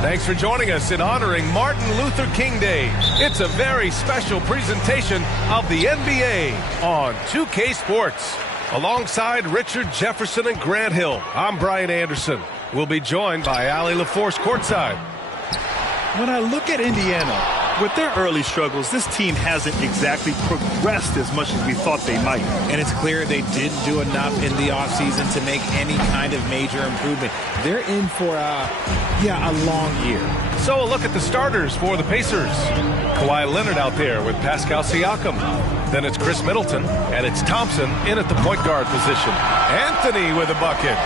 Thanks for joining us in honoring Martin Luther King Day. It's a very special presentation of the NBA on 2K Sports. Alongside Richard Jefferson and Grant Hill, I'm Brian Anderson. We'll be joined by Allie LaForce courtside. When I look at Indiana, with their early struggles, this team hasn't exactly progressed as much as we thought they might. And it's clear they didn't do enough in the offseason to make any kind of major improvement. They're in for a long year. So a look at the starters for the Pacers. Kawhi Leonard out there with Pascal Siakam. Then it's Chris Middleton, and it's Thompson in at the point guard position. Anthony with a bucket.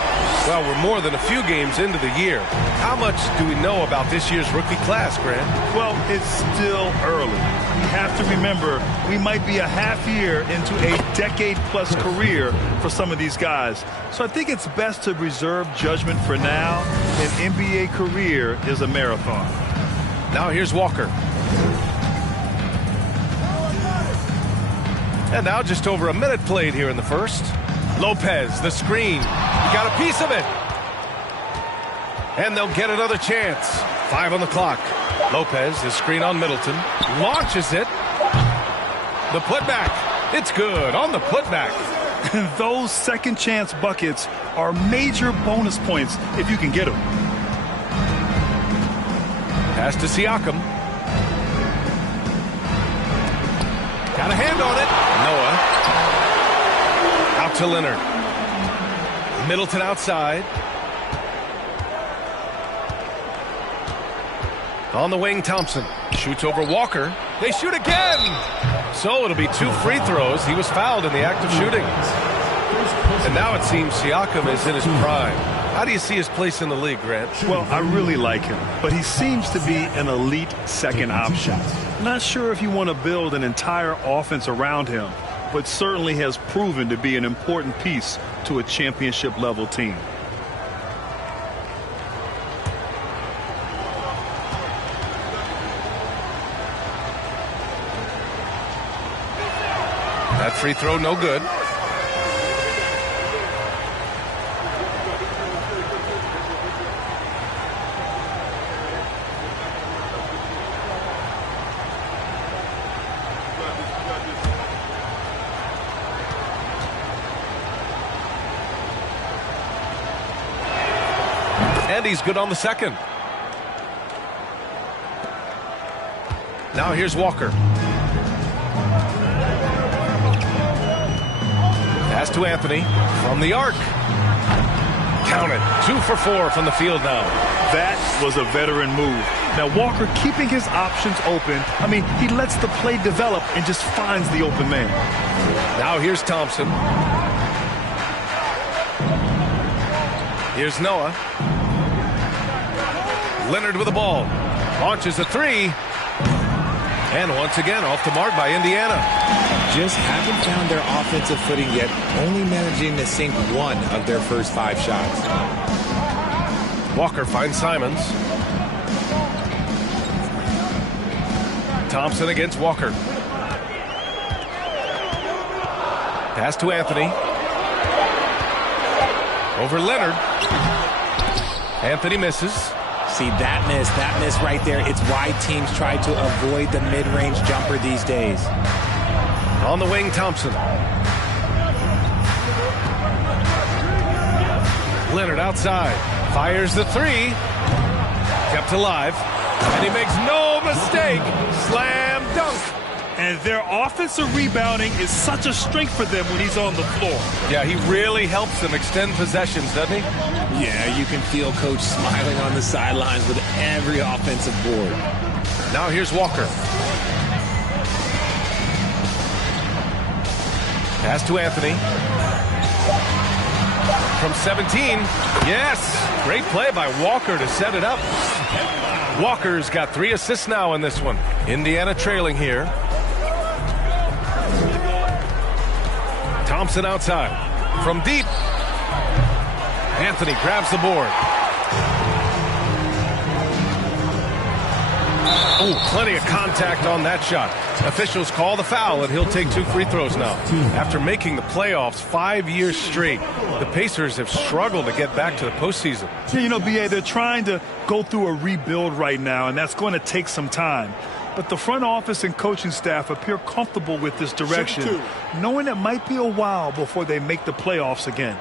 Well, we're more than a few games into the year. How much do we know about this year's rookie class, Grant? Well, it's still early. We have to remember we might be a half year into a decade-plus career for some of these guys. So I think it's best to reserve judgment for now. An NBA career is a marathon. Now here's Walker. And now just over a minute played here in the first. Lopez, the screen. He got a piece of it. And they'll get another chance. 5 on the clock. Lopez, his screen on Middleton. Launches it. The putback. It's good on the putback. Those second chance buckets are major bonus points if you can get them. Pass to Siakam. Got a hand on it. Noah. Out to Leonard. Middleton outside. On the wing, Thompson shoots over Walker. They shoot again. So it'll be 2 free throws. He was fouled in the act of shooting. And now it seems Siakam is in his prime. How do you see his place in the league, Grant? Well, I really like him, but he seems to be an elite second option. Not sure if you want to build an entire offense around him, but certainly has proven to be an important piece to a championship-level team. That free throw, no good. And he's good on the second. Now here's Walker. Pass to Anthony from the arc. Count it. 2 for 4 from the field now. That was a veteran move. Now Walker keeping his options open. I mean, he lets the play develop and just finds the open man. Now here's Thompson. Here's Noah. Leonard with the ball. Launches a 3. And once again, off the mark by Indiana. Just haven't found their offensive footing yet, only managing to sink 1 of their first 5 shots. Walker finds Simons. Thompson against Walker. Pass to Anthony. Over Leonard. Anthony misses. See, that miss right there. It's why teams try to avoid the mid-range jumper these days. On the wing, Thompson. Leonard outside. Fires the 3. Kept alive. And he makes no mistake. Slam dunk. And their offensive rebounding is such a strength for them when he's on the floor. Yeah, he really helps them extend possessions, doesn't he? Yeah, you can feel Coach smiling on the sidelines with every offensive board. Now here's Walker. Pass to Anthony. From 17. Yes! Great play by Walker to set it up. Walker's got 3 assists now in this one. Indiana trailing here. Thompson outside. From deep. Anthony grabs the board. Oh, plenty of contact on that shot. Officials call the foul, and he'll take 2 free throws now. After making the playoffs 5 years straight, the Pacers have struggled to get back to the postseason. Yeah, you know, B.A., they're trying to go through a rebuild right now, and that's going to take some time. But the front office and coaching staff appear comfortable with this direction, knowing it might be a while before they make the playoffs again.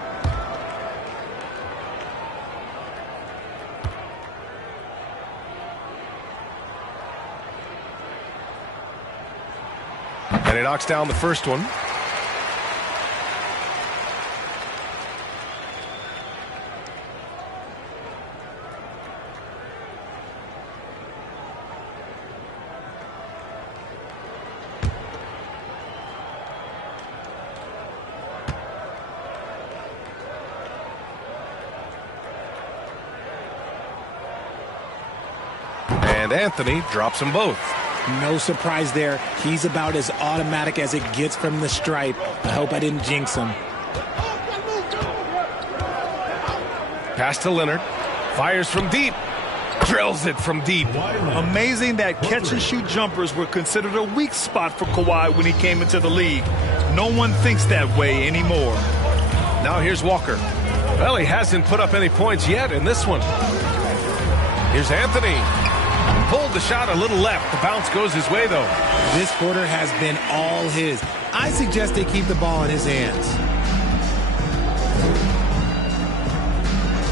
And he knocks down the first one. And Anthony drops them both. No surprise there. He's about as automatic as it gets from the stripe. I hope I didn't jinx him. Pass to Leonard. Fires from deep. Drills it from deep. Amazing that catch-and-shoot jumpers were considered a weak spot for Kawhi when he came into the league. No one thinks that way anymore. Now here's Walker. Well, he hasn't put up any points yet in this one. Here's Anthony. Pulled the shot a little left. The bounce goes his way, though. This quarter has been all his. I suggest they keep the ball in his hands.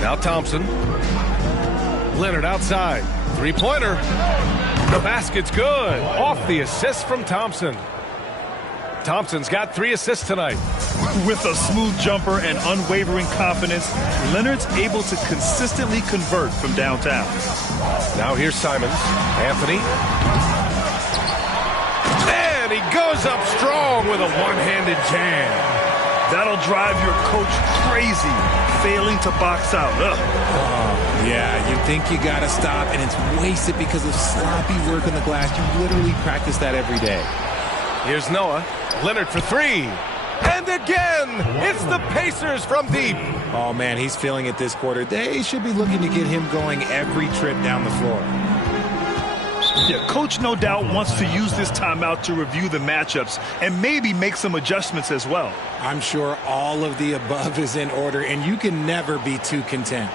Now Thompson. Leonard outside. Three-pointer. The basket's good. Off the assist from Thompson. Thompson's got 3 assists tonight. With a smooth jumper and unwavering confidence, Leonard's able to consistently convert from downtown. Now here's Simons. Anthony. And he goes up strong with a one-handed jam. That'll drive your coach crazy, failing to box out. Yeah, you think you got to stop, and it's wasted because of sloppy work on the glass. You literally practice that every day. Here's Noah. Leonard for 3. And again, it's the Pacers from deep. Oh, man, he's feeling it this quarter. They should be looking to get him going every trip down the floor. Yeah, coach no doubt wants to use this timeout to review the matchups and maybe make some adjustments as well. I'm sure all of the above is in order, and you can never be too content.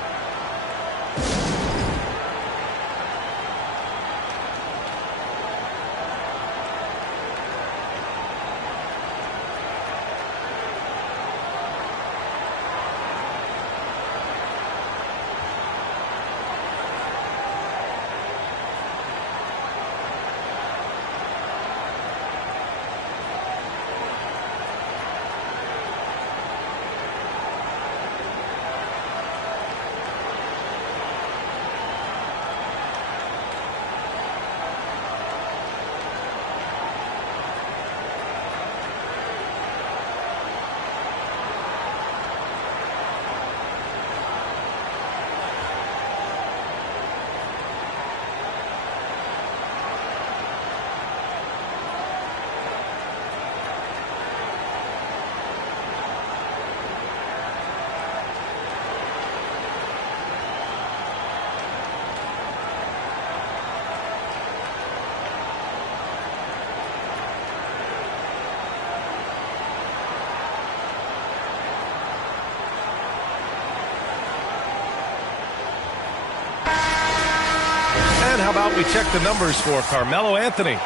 And how about we check the numbers for Carmelo Anthony?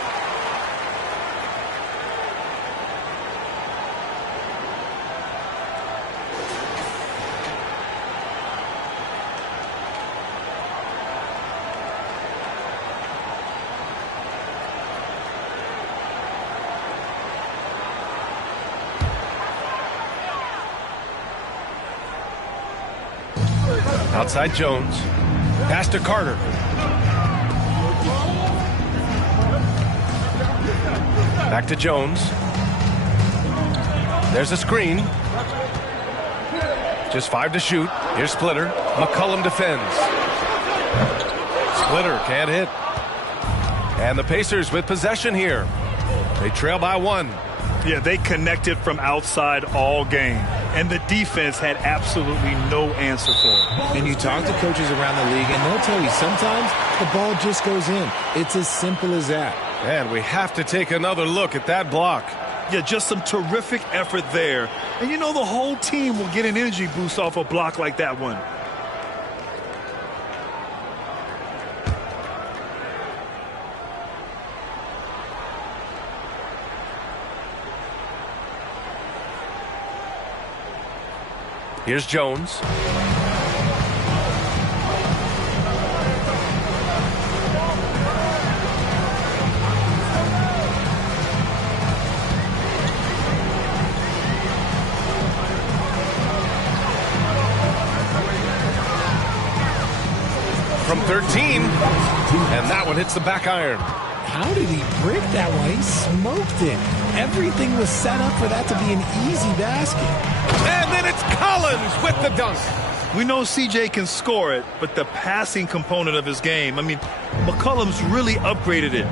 Outside Jones. Pass to Carter. Back to Jones. There's a screen. Just 5 to shoot. Here's Splitter. McCollum defends. Splitter can't hit. And the Pacers with possession here. They trail by 1. Yeah, they connected from outside all game, and the defense had absolutely no answer for it. And you talk to coaches around the league, and they'll tell you sometimes the ball just goes in. It's as simple as that. And we have to take another look at that block. Yeah, just some terrific effort there. And you know the whole team will get an energy boost off a block like that one. Here's Jones. From 13, and that one hits the back iron. How did he break that one? He smoked it. Everything was set up for that to be an easy basket. And then it's Collins with the dunk. We know CJ can score it, but the passing component of his game, I mean, McCollum's really upgraded it.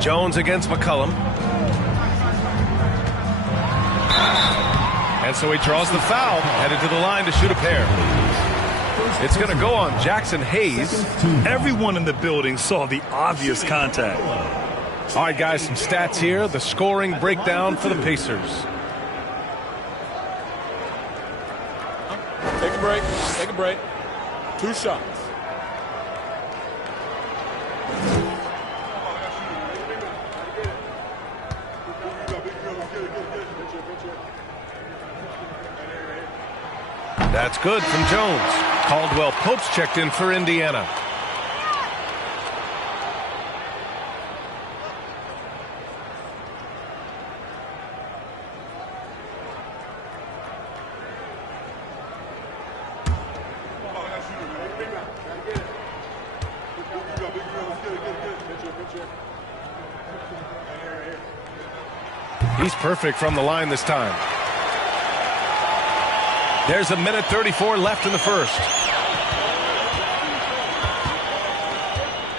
Jones against McCollum. And so he draws the foul, headed to the line to shoot a pair. It's going to go on Jackson Hayes. Everyone in the building saw the obvious contact. All right, guys, some stats here. The scoring breakdown for the Pacers. Take a break. Take a break. 2 shots. That's good from Jones. Caldwell Pope's checked in for Indiana. He's perfect from the line this time. There's a minute 34 left in the first.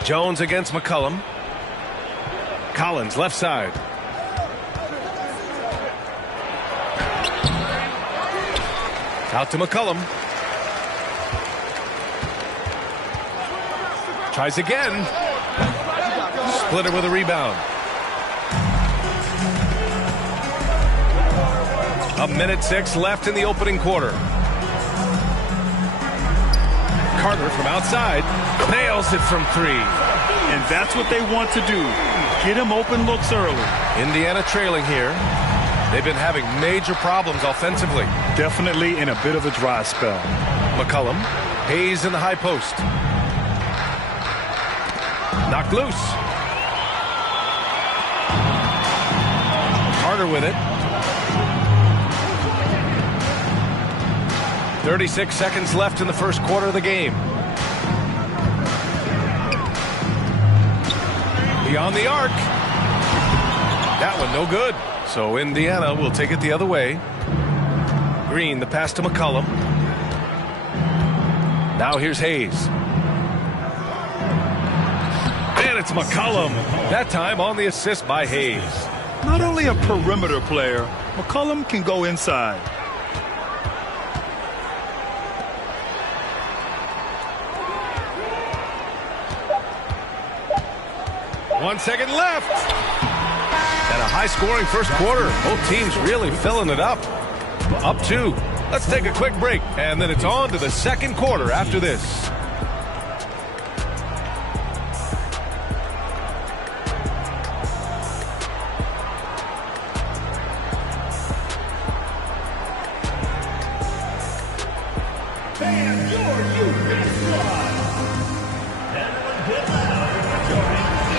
Jones against McCullum. Collins left side. Out to McCullum. Tries again. Splitter with a rebound. A minute 6 left in the opening quarter. Carter from outside nails it from 3. And that's what they want to do. Get him open looks early. Indiana trailing here. They've been having major problems offensively. Definitely in a bit of a dry spell. McCullum. Hayes in the high post. Knocked loose. Carter with it. 36 seconds left in the first quarter of the game. Beyond the arc. That one no good. So Indiana will take it the other way. Green, the pass to McCullum. Now here's Hayes. And it's McCullum. That time on the assist by Hayes. Not only a perimeter player, McCullum can go inside. One second left. And a high-scoring first quarter. Both teams really filling it up. Up 2. Let's take a quick break, and then it's on to the second quarter after this.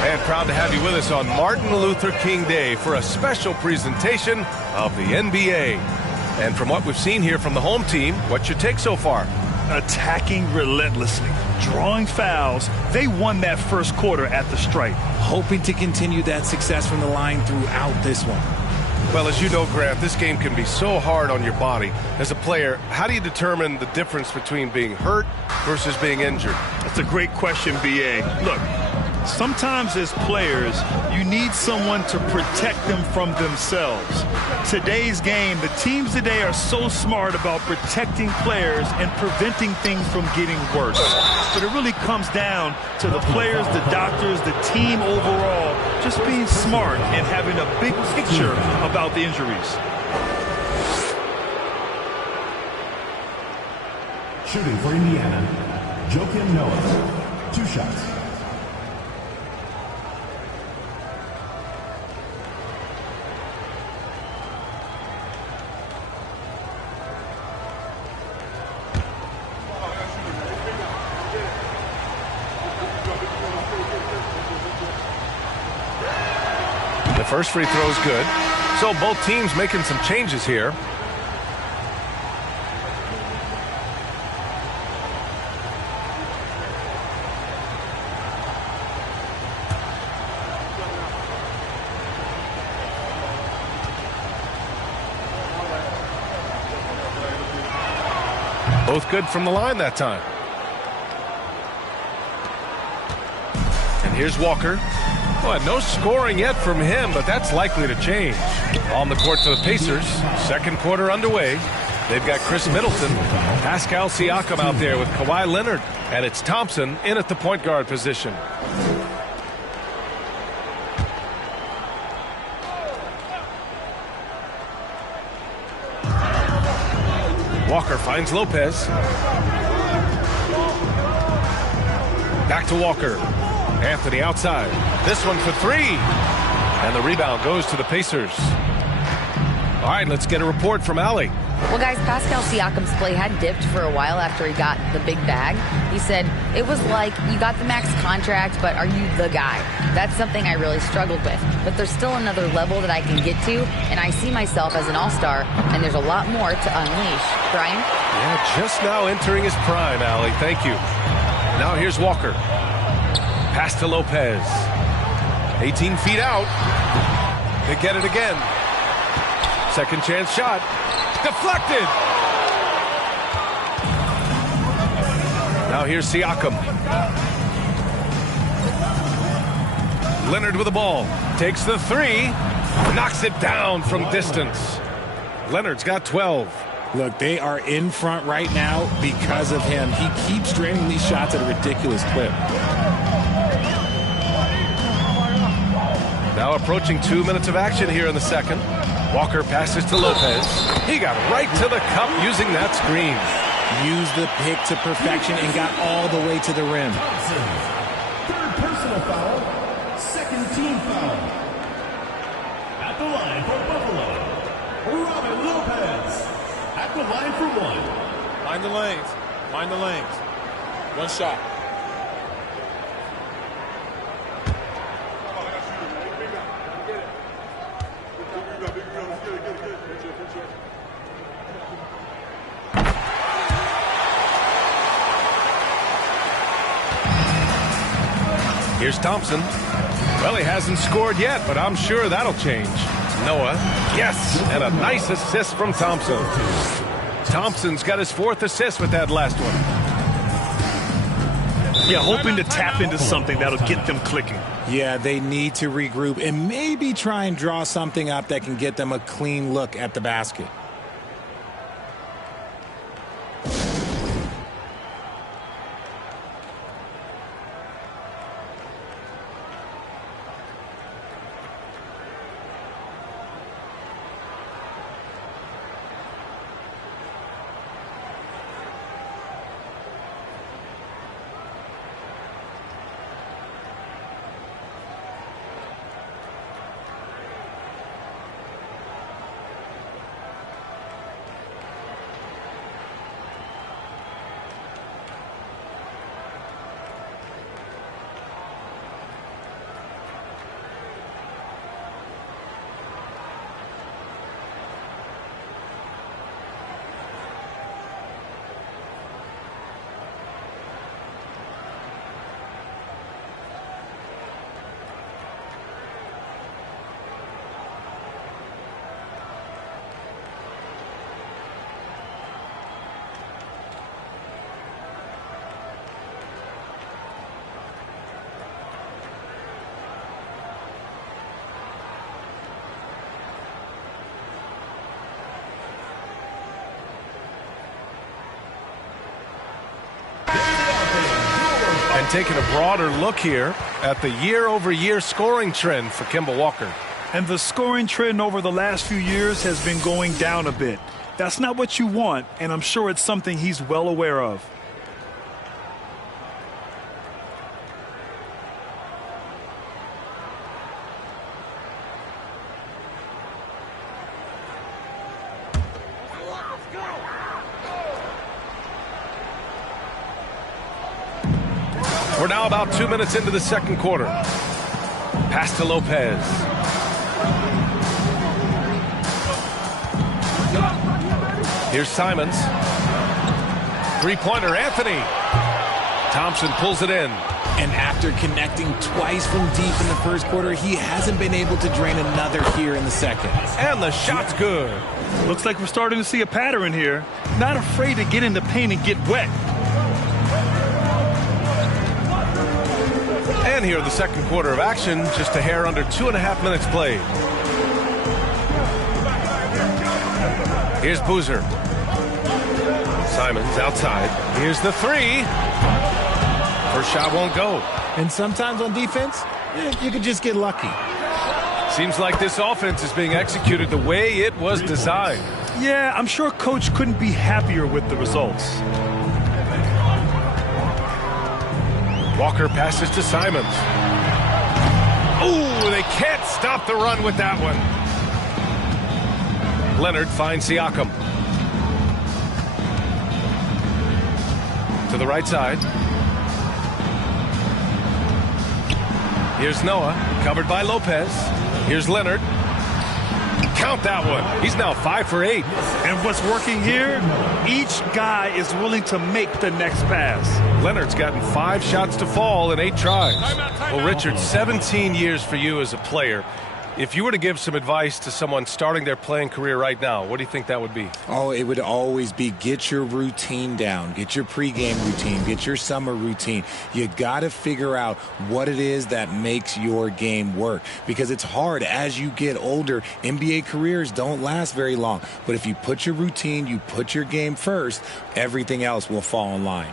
And proud to have you with us on Martin Luther King Day for a special presentation of the NBA. And from what we've seen here from the home team, what's your take so far? Attacking relentlessly, drawing fouls. They won that first quarter at the stripe. Hoping to continue that success from the line throughout this one. Well, as you know, Grant, this game can be so hard on your body. As a player, how do you determine the difference between being hurt versus being injured? That's a great question, B.A. Look, sometimes as players, you need someone to protect them from themselves. Today's game, the teams today are so smart about protecting players and preventing things from getting worse. But it really comes down to the players, the doctors, the team overall, just being smart and having a big picture about the injuries. Shooting for Indiana, Joakim Noah. 2 shots. The first free throw is good. So both teams making some changes here. Both good from the line that time. And here's Walker. Boy, no scoring yet from him, but that's likely to change. On the court for the Pacers. Second quarter underway. They've got Chris Middleton, Pascal Siakam out there with Kawhi Leonard, and it's Thompson in at the point guard position. Walker finds Lopez. Back to Walker. Anthony outside. This one for 3. And the rebound goes to the Pacers. All right, let's get a report from Allie. Well, guys, Pascal Siakam's play had dipped for a while after he got the big bag. He said, it was like, you got the max contract, but are you the guy? That's something I really struggled with. But there's still another level that I can get to, and I see myself as an all-star, and there's a lot more to unleash. Brian? Yeah, just now entering his prime, Allie. Thank you. Now here's Walker. Pass to Lopez. 18 feet out. They get it again. Second chance shot. Deflected. Now here's Siakam. Leonard with the ball. Takes the three. Knocks it down from distance. Leonard's got 12. Look, they are in front right now because of him. He keeps draining these shots at a ridiculous clip. Now approaching 2 minutes of action here in the second. Walker passes to Lopez. He got right to the cup using that screen. Used the pick to perfection and got all the way to the rim. Third personal foul. Second team foul. At the line for Buffalo, Robin Lopez. At the line for one. Mind the lanes. Mind the lanes. One shot. Here's Thompson. Well, he hasn't scored yet, but I'm sure that'll change. Noah, yes, and a nice assist from Thompson. Thompson's got his 4th assist with that last one. Yeah, hoping to tap into something that'll get them clicking. Yeah, they need to regroup and maybe try and draw something up that can get them a clean look at the basket. And taking a broader look here at the year-over-year scoring trend for Kemba Walker. And the scoring trend over the last few years has been going down a bit. That's not what you want, and I'm sure it's something he's well aware of. We're now about 2 minutes into the second quarter. Pass to Lopez. Here's Simons. Three-pointer, Anthony. Thompson pulls it in. And after connecting twice from deep in the first quarter, he hasn't been able to drain another here in the second. And the shot's good. Looks like we're starting to see a pattern here. Not afraid to get in the paint and get wet. And here in the second quarter of action, just a hair under 2.5 minutes played. Here's Boozer. Simons outside. Here's the three. First shot won't go. And sometimes on defense, you can just get lucky. Seems like this offense is being executed the way it was designed. Yeah, I'm sure Coach couldn't be happier with the results. Walker passes to Simons. Ooh, they can't stop the run with that one. Leonard finds Siakam. To the right side. Here's Noah, covered by Lopez. Here's Leonard. Count that one. He's now 5 for 8. And what's working here? Each guy is willing to make the next pass. Leonard's gotten 5 shots to fall in 8 tries. Well, Richard, 17 years for you as a player. If you were to give some advice to someone starting their playing career right now, what do you think that would be? Oh, it would always be get your routine down. Get your pregame routine. Get your summer routine. You got to figure out what it is that makes your game work, because it's hard as you get older. NBA careers don't last very long. But if you put your routine, you put your game first, everything else will fall in line.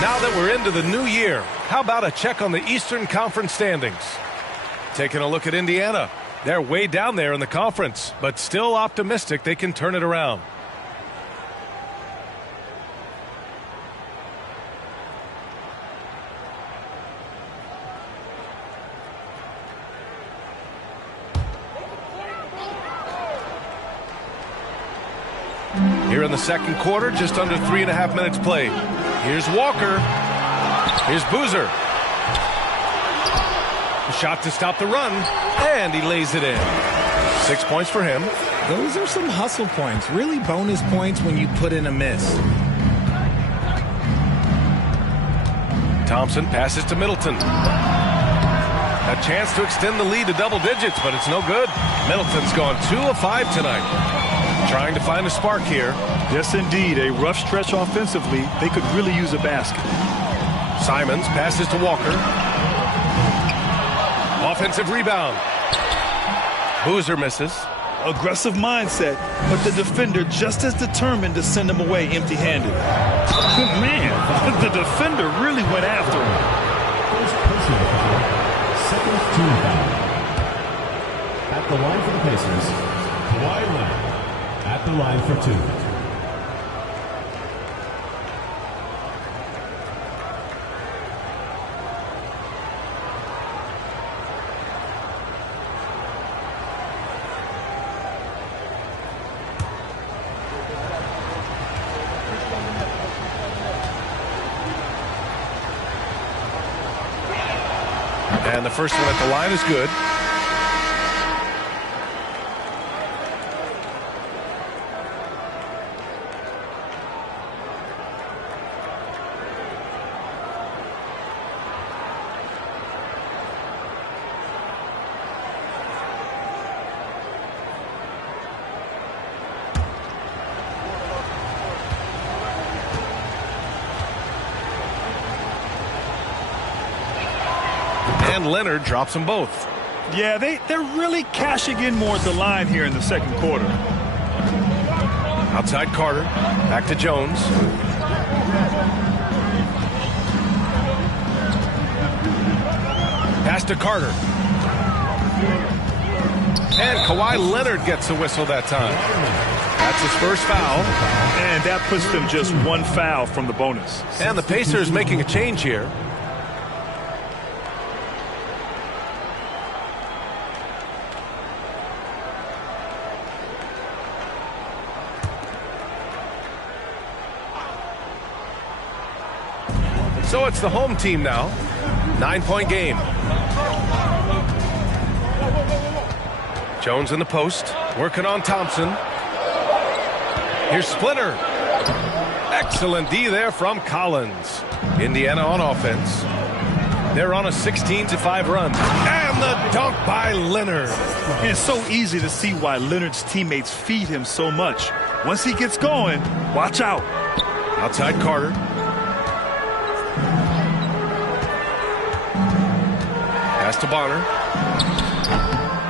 Now that we're into the new year, how about a check on the Eastern Conference standings? Taking a look at Indiana. They're way down there in the conference, but still optimistic they can turn it around. Here in the second quarter, just under 3.5 minutes played. Here's Walker. Here's Boozer. A shot to stop the run, and he lays it in. 6 points for him. Those are some hustle points, really bonus points when you put in a miss. Thompson passes to Middleton. A chance to extend the lead to double digits, but it's no good. Middleton's gone 2 of 5 tonight. Trying to find a spark here. Yes, indeed. A rough stretch offensively. They could really use a basket. Simons passes to Walker. Offensive rebound. Boozer misses. Aggressive mindset, but the defender just as determined to send him away empty-handed. Man, the defender really went after him. First personal foul, second team foul. At the line for the Pacers, Kawhi Leonard. At the line for 2. And the first one at the line is good. And Leonard drops them both. Yeah, they're really cashing in more at the line here in the second quarter. Outside Carter. Back to Jones. Pass to Carter. And Kawhi Leonard gets the whistle that time. That's his first foul. And that puts them just 1 foul from the bonus. And the Pacers making a change here. So it's the home team now. 9-point game. Jones in the post, working on Thompson. Here's Splinter. Excellent D there from Collins. Indiana on offense. They're on a 16-5 run. And the dunk by Leonard. And it's so easy to see why Leonard's teammates feed him so much. Once he gets going, watch out. Outside Carter. Pass to Bonner.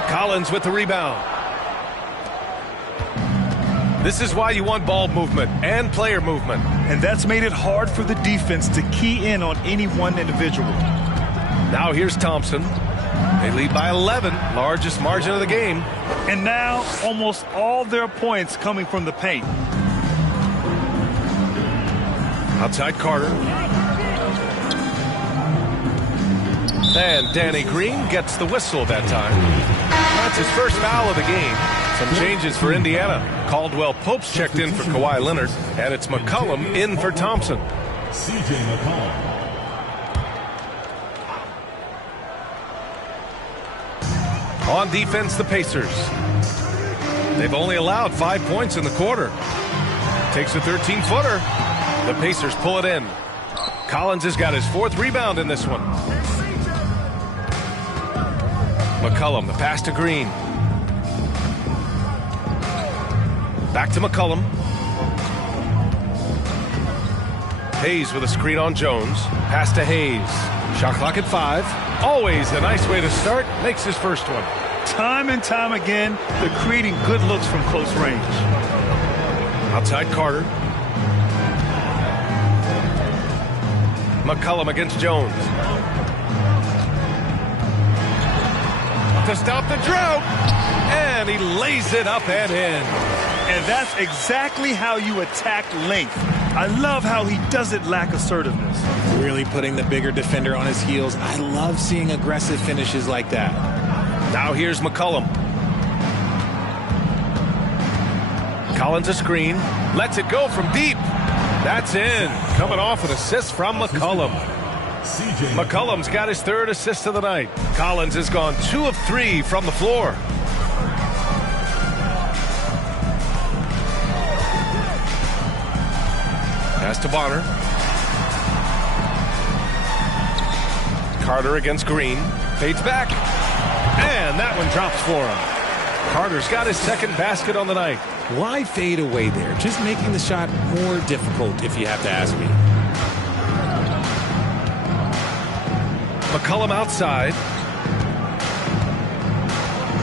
Collins with the rebound. This is why you want ball movement and player movement. And that's made it hard for the defense to key in on any one individual. Now here's Thompson. They lead by 11, largest margin of the game. And now almost all their points coming from the paint. Outside Carter. And Danny Green gets the whistle that time. That's his first foul of the game. Some changes for Indiana. Caldwell Pope's checked in for Kawhi Leonard, and it's McCollum in for Thompson. C.J. McCollum. On defense, the Pacers. They've only allowed 5 points in the quarter. Takes a 13-footer. The Pacers pull it in. Collins has got his 4th rebound in this one. McCollum, the pass to Green. Back to McCollum. Hayes with a screen on Jones. Pass to Hayes. Shot clock at 5. Always a nice way to start. Makes his first one. Time and time again, they're creating good looks from close range. Outside Carter. McCollum against Jones. To stop the drought. And he lays it up and in. And that's exactly how you attack length. I love how he doesn't lack assertiveness. Really putting the bigger defender on his heels. I love seeing aggressive finishes like that. Now here's McCollum. Collins a screen. Lets it go from deep. That's in. Coming off an assist from McCollum. McCollum's got his 3rd assist of the night. Collins has gone 2 of 3 from the floor. Pass to Bonner. Carter against Green. Fades back. And that one drops for him. Carter's got his 2nd basket on the night. Why fade away there? Just making the shot more difficult, if you have to ask me. McCollum outside.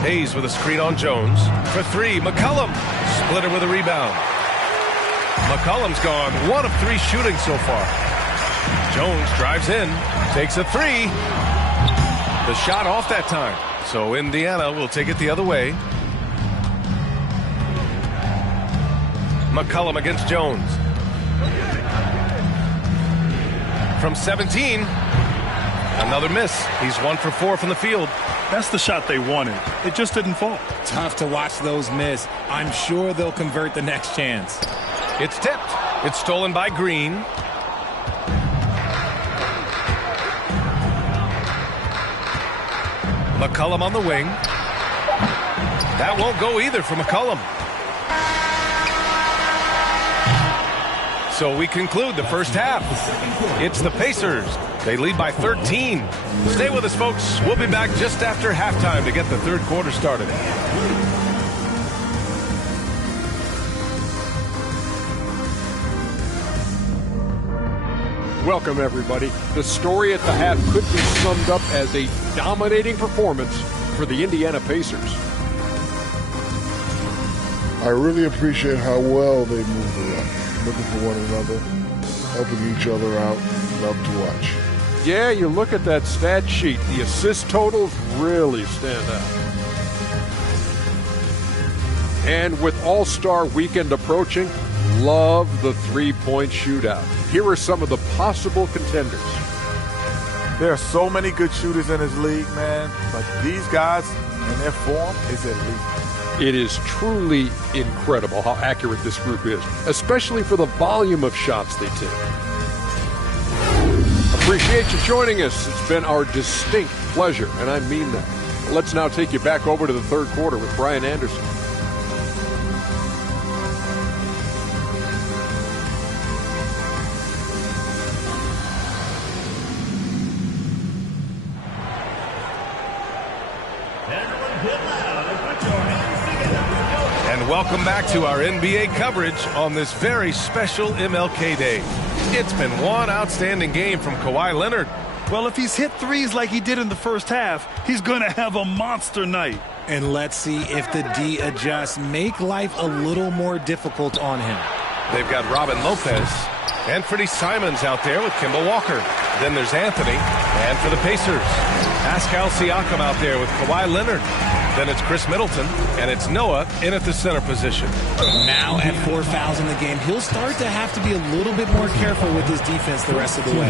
Hayes with a screen on Jones. For 3, McCollum. Splitter with a rebound. McCollum's gone 1 of 3 shooting so far. Jones drives in. Takes a 3. The shot off that time. So Indiana will take it the other way. McCollum against Jones. From 17. Another miss. He's 1 for 4 from the field. That's the shot they wanted. It just didn't fall. Tough to watch those miss. I'm sure they'll convert the next chance. It's tipped. It's stolen by Green. McCollum on the wing. That won't go either for McCollum. So we conclude the first half. It's the Pacers. They lead by 13. Stay with us, folks. We'll be back just after halftime to get the 3rd quarter started. Welcome, everybody. The story at the half could be summed up as a dominating performance for the Indiana Pacers. I really appreciate how well they moved around, looking for one another, helping each other out. Love to watch. Yeah, you look at that stat sheet, the assist totals really stand out. And with All-Star Weekend approaching, love the three-point shootout. Here are some of the possible contenders. There are so many good shooters in this league, man, but these guys and their form is elite. It is truly incredible how accurate this group is, especially for the volume of shots they take. Appreciate you joining us. It's been our distinct pleasure, and I mean that. Let's now take you back over to the 3rd quarter with Brian Anderson. welcome back to our NBA coverage on this very special MLK Day. It's been one outstanding game from Kawhi Leonard. Well, if he's hit threes like he did in the first half, he's going to have a monster night. And let's see if the D adjusts, make life a little more difficult on him. They've got Robin Lopez, Anthony Simons out there with Kemba Walker. Then there's Anthony, and for the Pacers, Pascal Siakam out there with Kawhi Leonard. Then it's Chris Middleton, and it's Noah in at the center position. Now at 4 fouls in the game, he'll start to have to be a little bit more careful with his defense the rest of the way.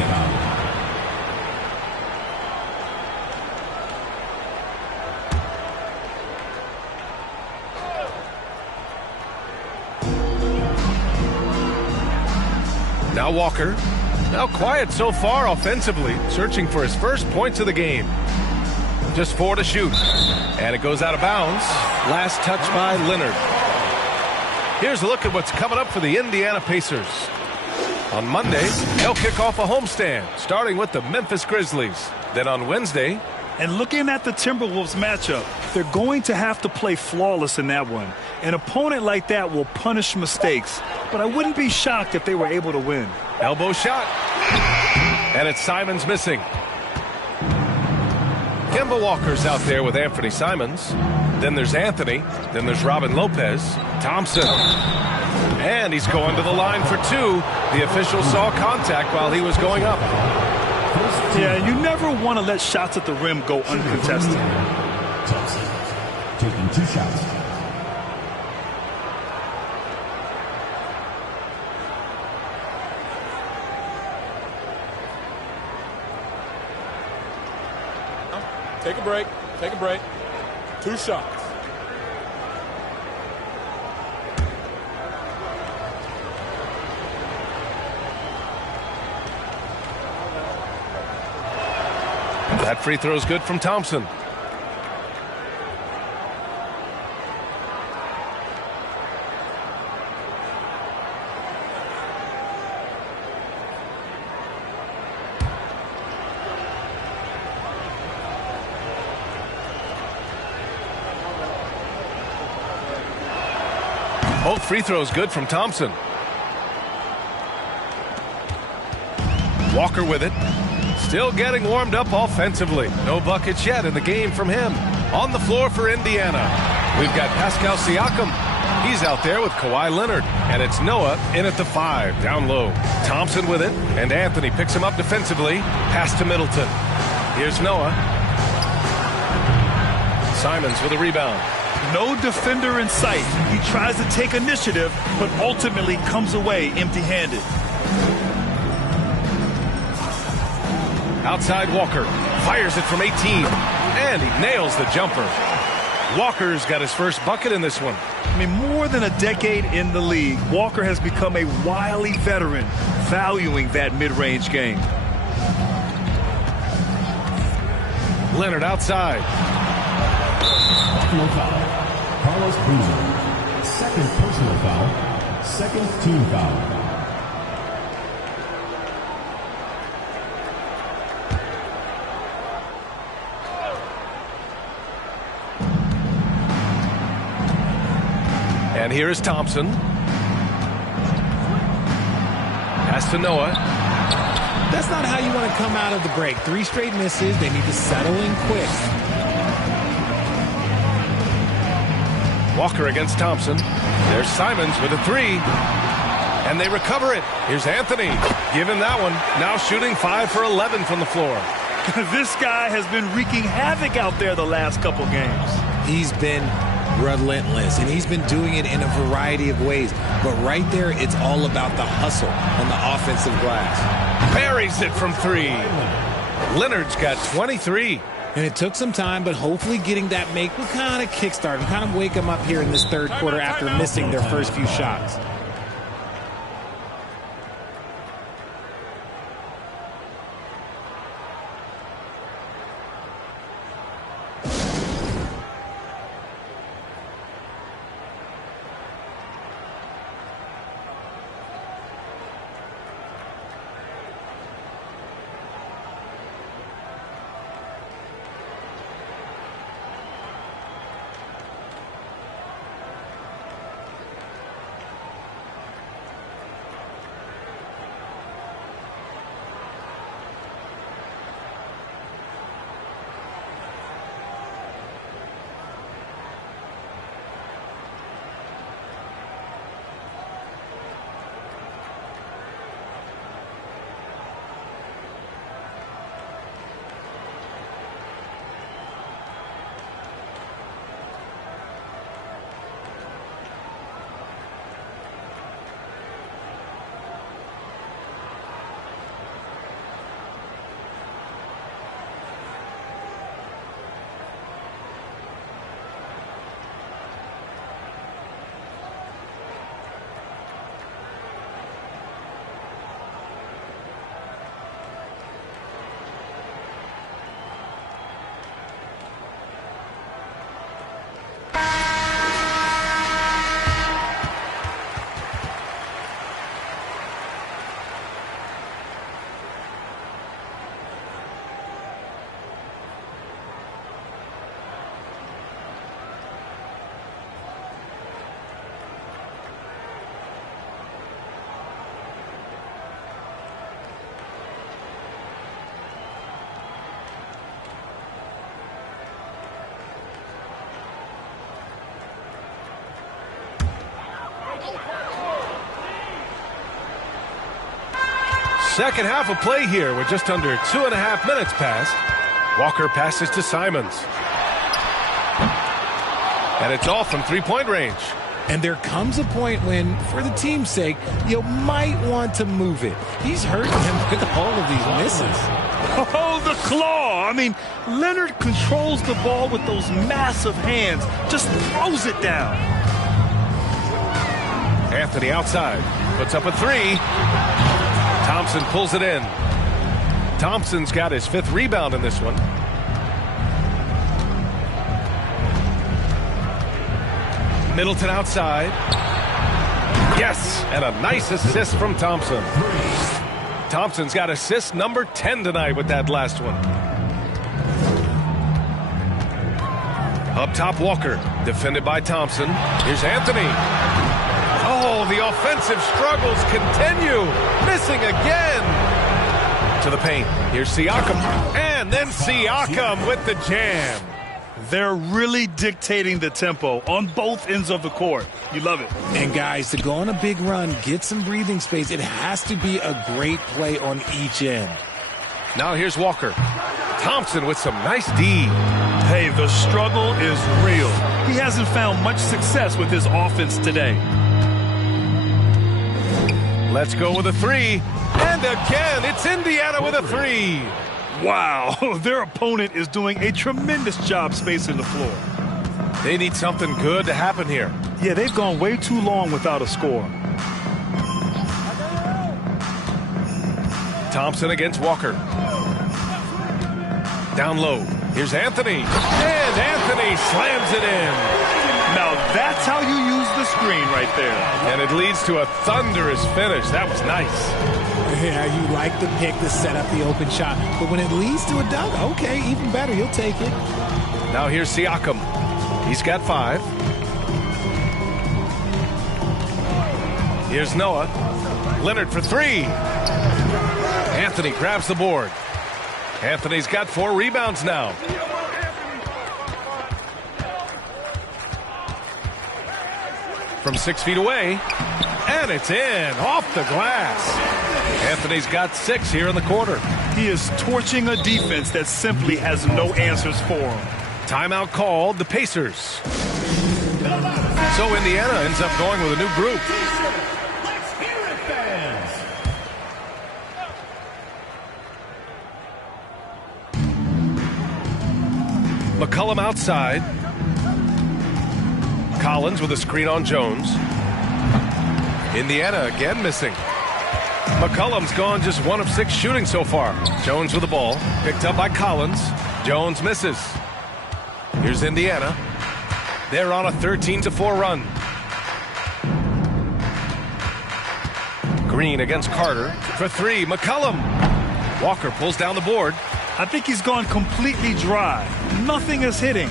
Now Walker. Now quiet so far offensively, searching for his first points of the game. Just 4 to shoot. And it goes out of bounds. Last touch by Leonard. Here's a look at what's coming up for the Indiana Pacers. On Monday, they'll kick off a homestand, starting with the Memphis Grizzlies. Then on Wednesday, and looking at the Timberwolves matchup, they're going to have to play flawless in that one. An opponent like that will punish mistakes, but I wouldn't be shocked if they were able to win. Elbow shot. And it's Simons missing. Kemba Walker's out there with Anthony Simons. Then there's Anthony. Then there's Robin Lopez. Thompson. And he's going to the line for 2. The official saw contact while he was going up. Yeah, you never want to let shots at the rim go uncontested. Thompson taking 2 shots. Take a break. Take a break. 2 shots. That free throw is good from Thompson. Both free throws good from Thompson. Walker with it. Still getting warmed up offensively. No buckets yet in the game from him. On the floor for Indiana, we've got Pascal Siakam. He's out there with Kawhi Leonard. And it's Noah in at the 5, down low. Thompson with it, and Anthony picks him up defensively. Pass to Middleton. Here's Noah. Simons with a rebound. No defender in sight. He tries to take initiative, but ultimately comes away empty-handed. Outside Walker. Fires it from 18. And he nails the jumper. Walker's got his first bucket in this one. I mean, more than a decade in the league, Walker has become a wily veteran, valuing that mid-range game. Leonard outside. No foul. Carlos Boozer. Second personal foul. Second team foul. And here is Thompson. Pass to Noah. That's not how you want to come out of the break. 3 straight misses. They need to settle in quick. Walker against Thompson. There's Simons with a 3. And they recover it. Here's Anthony. Give him that one. Now shooting 5 for 11 from the floor. This guy has been wreaking havoc out there the last couple games. He's been relentless, and he's been doing it in a variety of ways. But right there, it's all about the hustle on the offensive glass. Buries it from 3. Leonard's got 23. And it took some time, but hopefully getting that make will kind of kickstart and kind of wake them up here in this third quarter after missing their first few shots. Second half of play here with just under 2.5 minutes passed. Walker passes to Simons. And it's off from three-point range. And there comes a point when, for the team's sake, you might want to move it. He's hurting him with all of these misses. Oh, the claw. I mean, Leonard controls the ball with those massive hands. Just throws it down. Anthony outside. Puts up a three. Thompson pulls it in. Thompson's got his 5th rebound in this one. Middleton outside. Yes, and a nice assist from Thompson. Thompson's got assist number 10 tonight with that last one. Up top, Walker, defended by Thompson. Here's Anthony. Oh, the offensive struggles continue. Missing again. To the paint. Here's Siakam. And then Siakam with the jam. They're really dictating the tempo on both ends of the court. You love it. And guys, to go on a big run, get some breathing space, it has to be a great play on each end. Now here's Walker. Thompson with some nice D. Hey, the struggle is real. He hasn't found much success with his offense today. Let's go with a three. And again, it's Indiana with a three. Wow, their opponent is doing a tremendous job spacing the floor. They need something good to happen here. Yeah, they've gone way too long without a score. Thompson against Walker. Down low. Here's Anthony. And Anthony slams it in. Now that's how you use the screen right there. And it leads to a thunderous finish. That was nice. Yeah, you like the pick to set up the open shot. But when it leads to a dunk, okay, even better. You'll take it. Now here's Siakam. He's got 5. Here's Noah. Leonard for 3. Anthony grabs the board. Anthony's got 4 rebounds now. From 6 feet away. And it's in, off the glass. Anthony's got 6 here in the quarter. He is torching a defense that simply has no answers for him. Timeout called, the Pacers. So Indiana ends up going with a new group. Let's hear it, fans. McCollum outside. Collins with a screen on Jones. Indiana again missing. McCollum's gone just 1 of 6 shooting so far. Jones with the ball. Picked up by Collins. Jones misses. Here's Indiana. They're on a 13-4 run. Green against Carter. For 3, McCollum. Walker pulls down the board. I think he's gone completely dry. Nothing is hitting.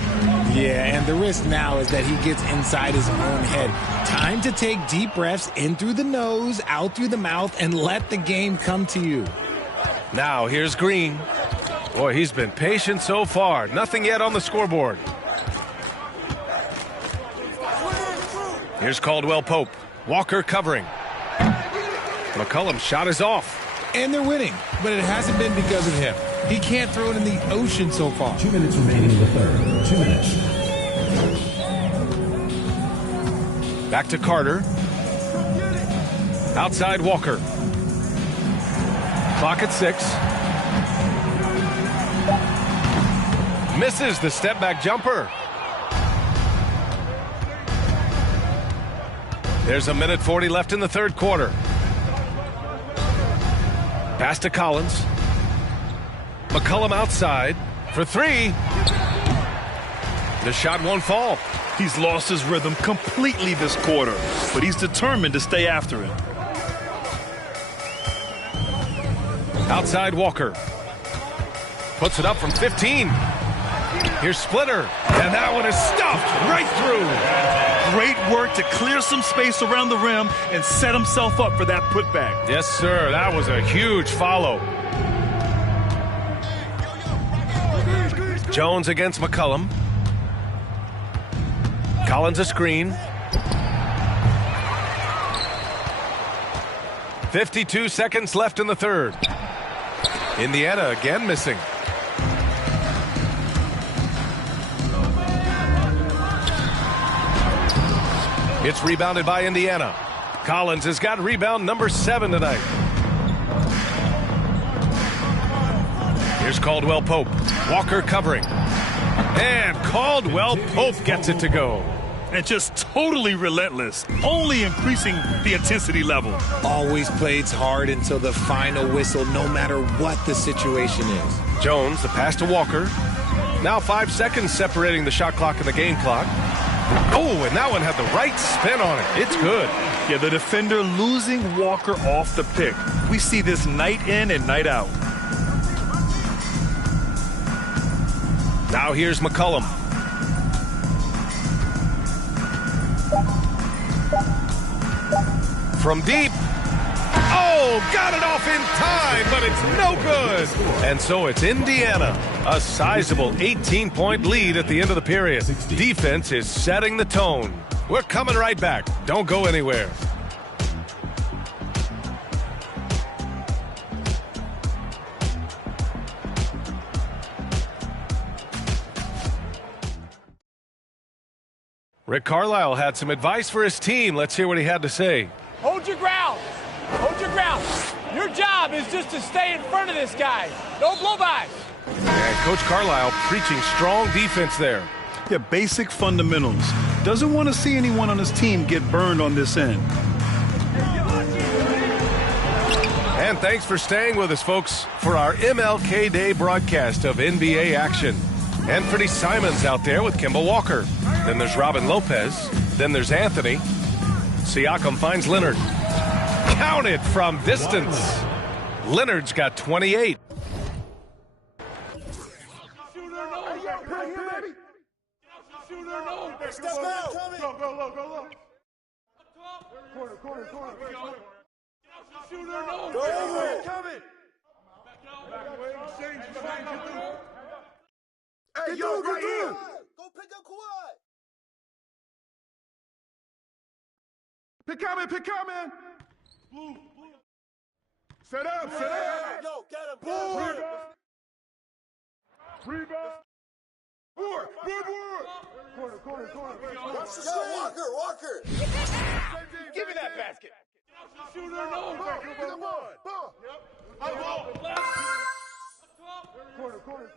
Yeah, and the risk now is that he gets inside his own head. Time to take deep breaths in through the nose, out through the mouth, and let the game come to you. Now here's Green. Boy, he's been patient so far. Nothing yet on the scoreboard. Here's Caldwell Pope. Walker covering. McCollum's shot is off. And they're winning, but it hasn't been because of him. He can't throw it in the ocean so far. 2 minutes remaining in the third. 2 minutes. Back to Carter. Outside Walker. Clock at 6. Misses the step back jumper. There's a minute 40 left in the third quarter. Pass to Collins. McCollum outside for 3. The shot won't fall. He's lost his rhythm completely this quarter, but he's determined to stay after it. Outside Walker. Puts it up from 15. Here's Splitter. And that one is stuffed right through. Great work to clear some space around the rim and set himself up for that putback. Yes, sir. That was a huge follow. Jones against McCollum. Collins a screen. 52 seconds left in the third. Indiana again missing. It's rebounded by Indiana. Collins has got rebound number 7 tonight. Here's Caldwell Pope. Walker covering. And Caldwell Pope gets it to go. And just totally relentless, only increasing the intensity level. Always plays hard until the final whistle, no matter what the situation is. Jones, the pass to Walker. Now 5 seconds separating the shot clock and the game clock. Oh, and that one had the right spin on it. It's good. Yeah, the defender losing Walker off the pick. We see this night in and night out. Now here's McCollum. From deep. Oh, got it off in time, but it's no good. And so it's Indiana. A sizable 18-point lead at the end of the period. Defense is setting the tone. We're coming right back. Don't go anywhere. Rick Carlisle had some advice for his team. Let's hear what he had to say. Hold your ground. Hold your ground. Your job is just to stay in front of this guy. No blow-bys. And Coach Carlisle preaching strong defense there. Yeah, basic fundamentals. Doesn't want to see anyone on his team get burned on this end. And thanks for staying with us, folks, for our MLK Day broadcast of NBA action. Anthony Simons out there with Kemba Walker. Then there's Robin Lopez. Then there's Anthony. Siakam finds Leonard. Counted from distance. Leonard's got 28. Step out. Go, go, go. Corner. Go over it. Hey, yo, right here. Go pick up Kawhi. Pick comment. Blue. Set up. Yo, get him. Rebound. Corner. Yo, Walker. Give me that basket. Corner.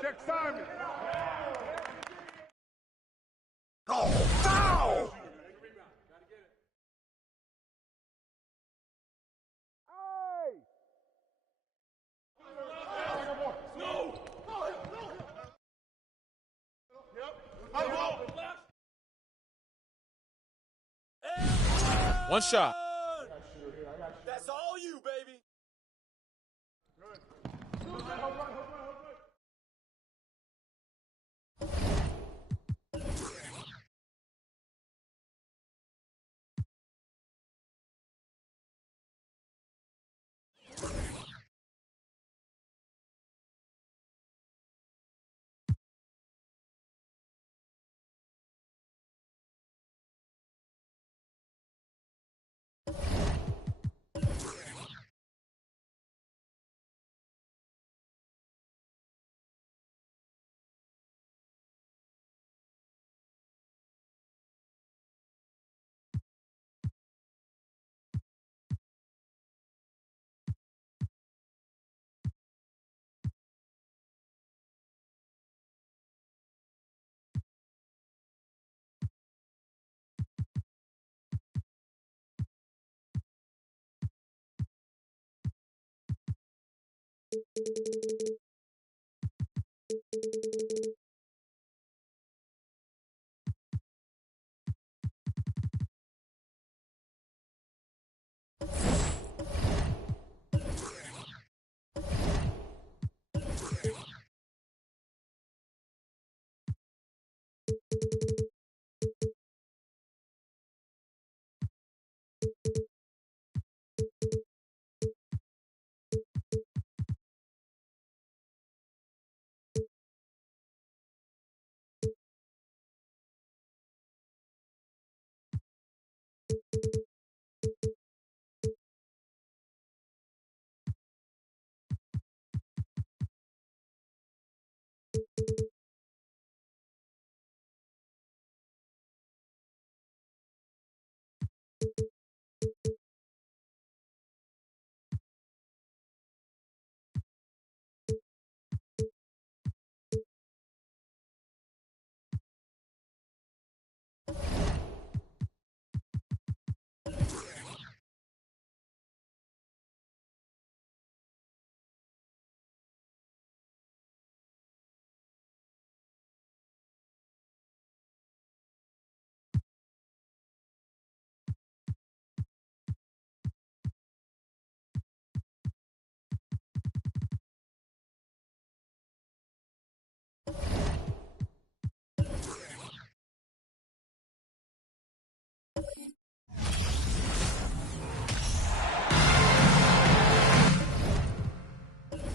Check Simon. Oh, foul! One shot. That's all you, baby.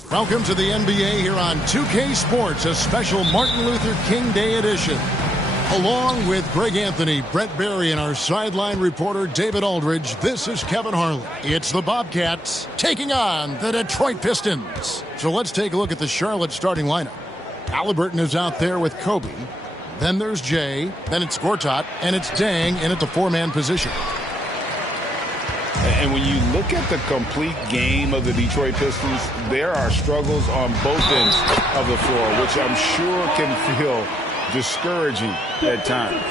Welcome to the NBA here on 2K Sports, a special Martin Luther King Day edition. Along with Greg Anthony, Brett Barry, and our sideline reporter David Aldridge, this is Kevin Harlan. It's the Bobcats taking on the Detroit Pistons. So let's take a look at the Charlotte starting lineup. Halliburton is out there with Kobe. Then there's Jay. Then it's Gortat. And it's Dang in at the four-man position. And when you look at the complete game of the Detroit Pistons, there are struggles on both ends of the floor, which I'm sure can feel discouraging at times.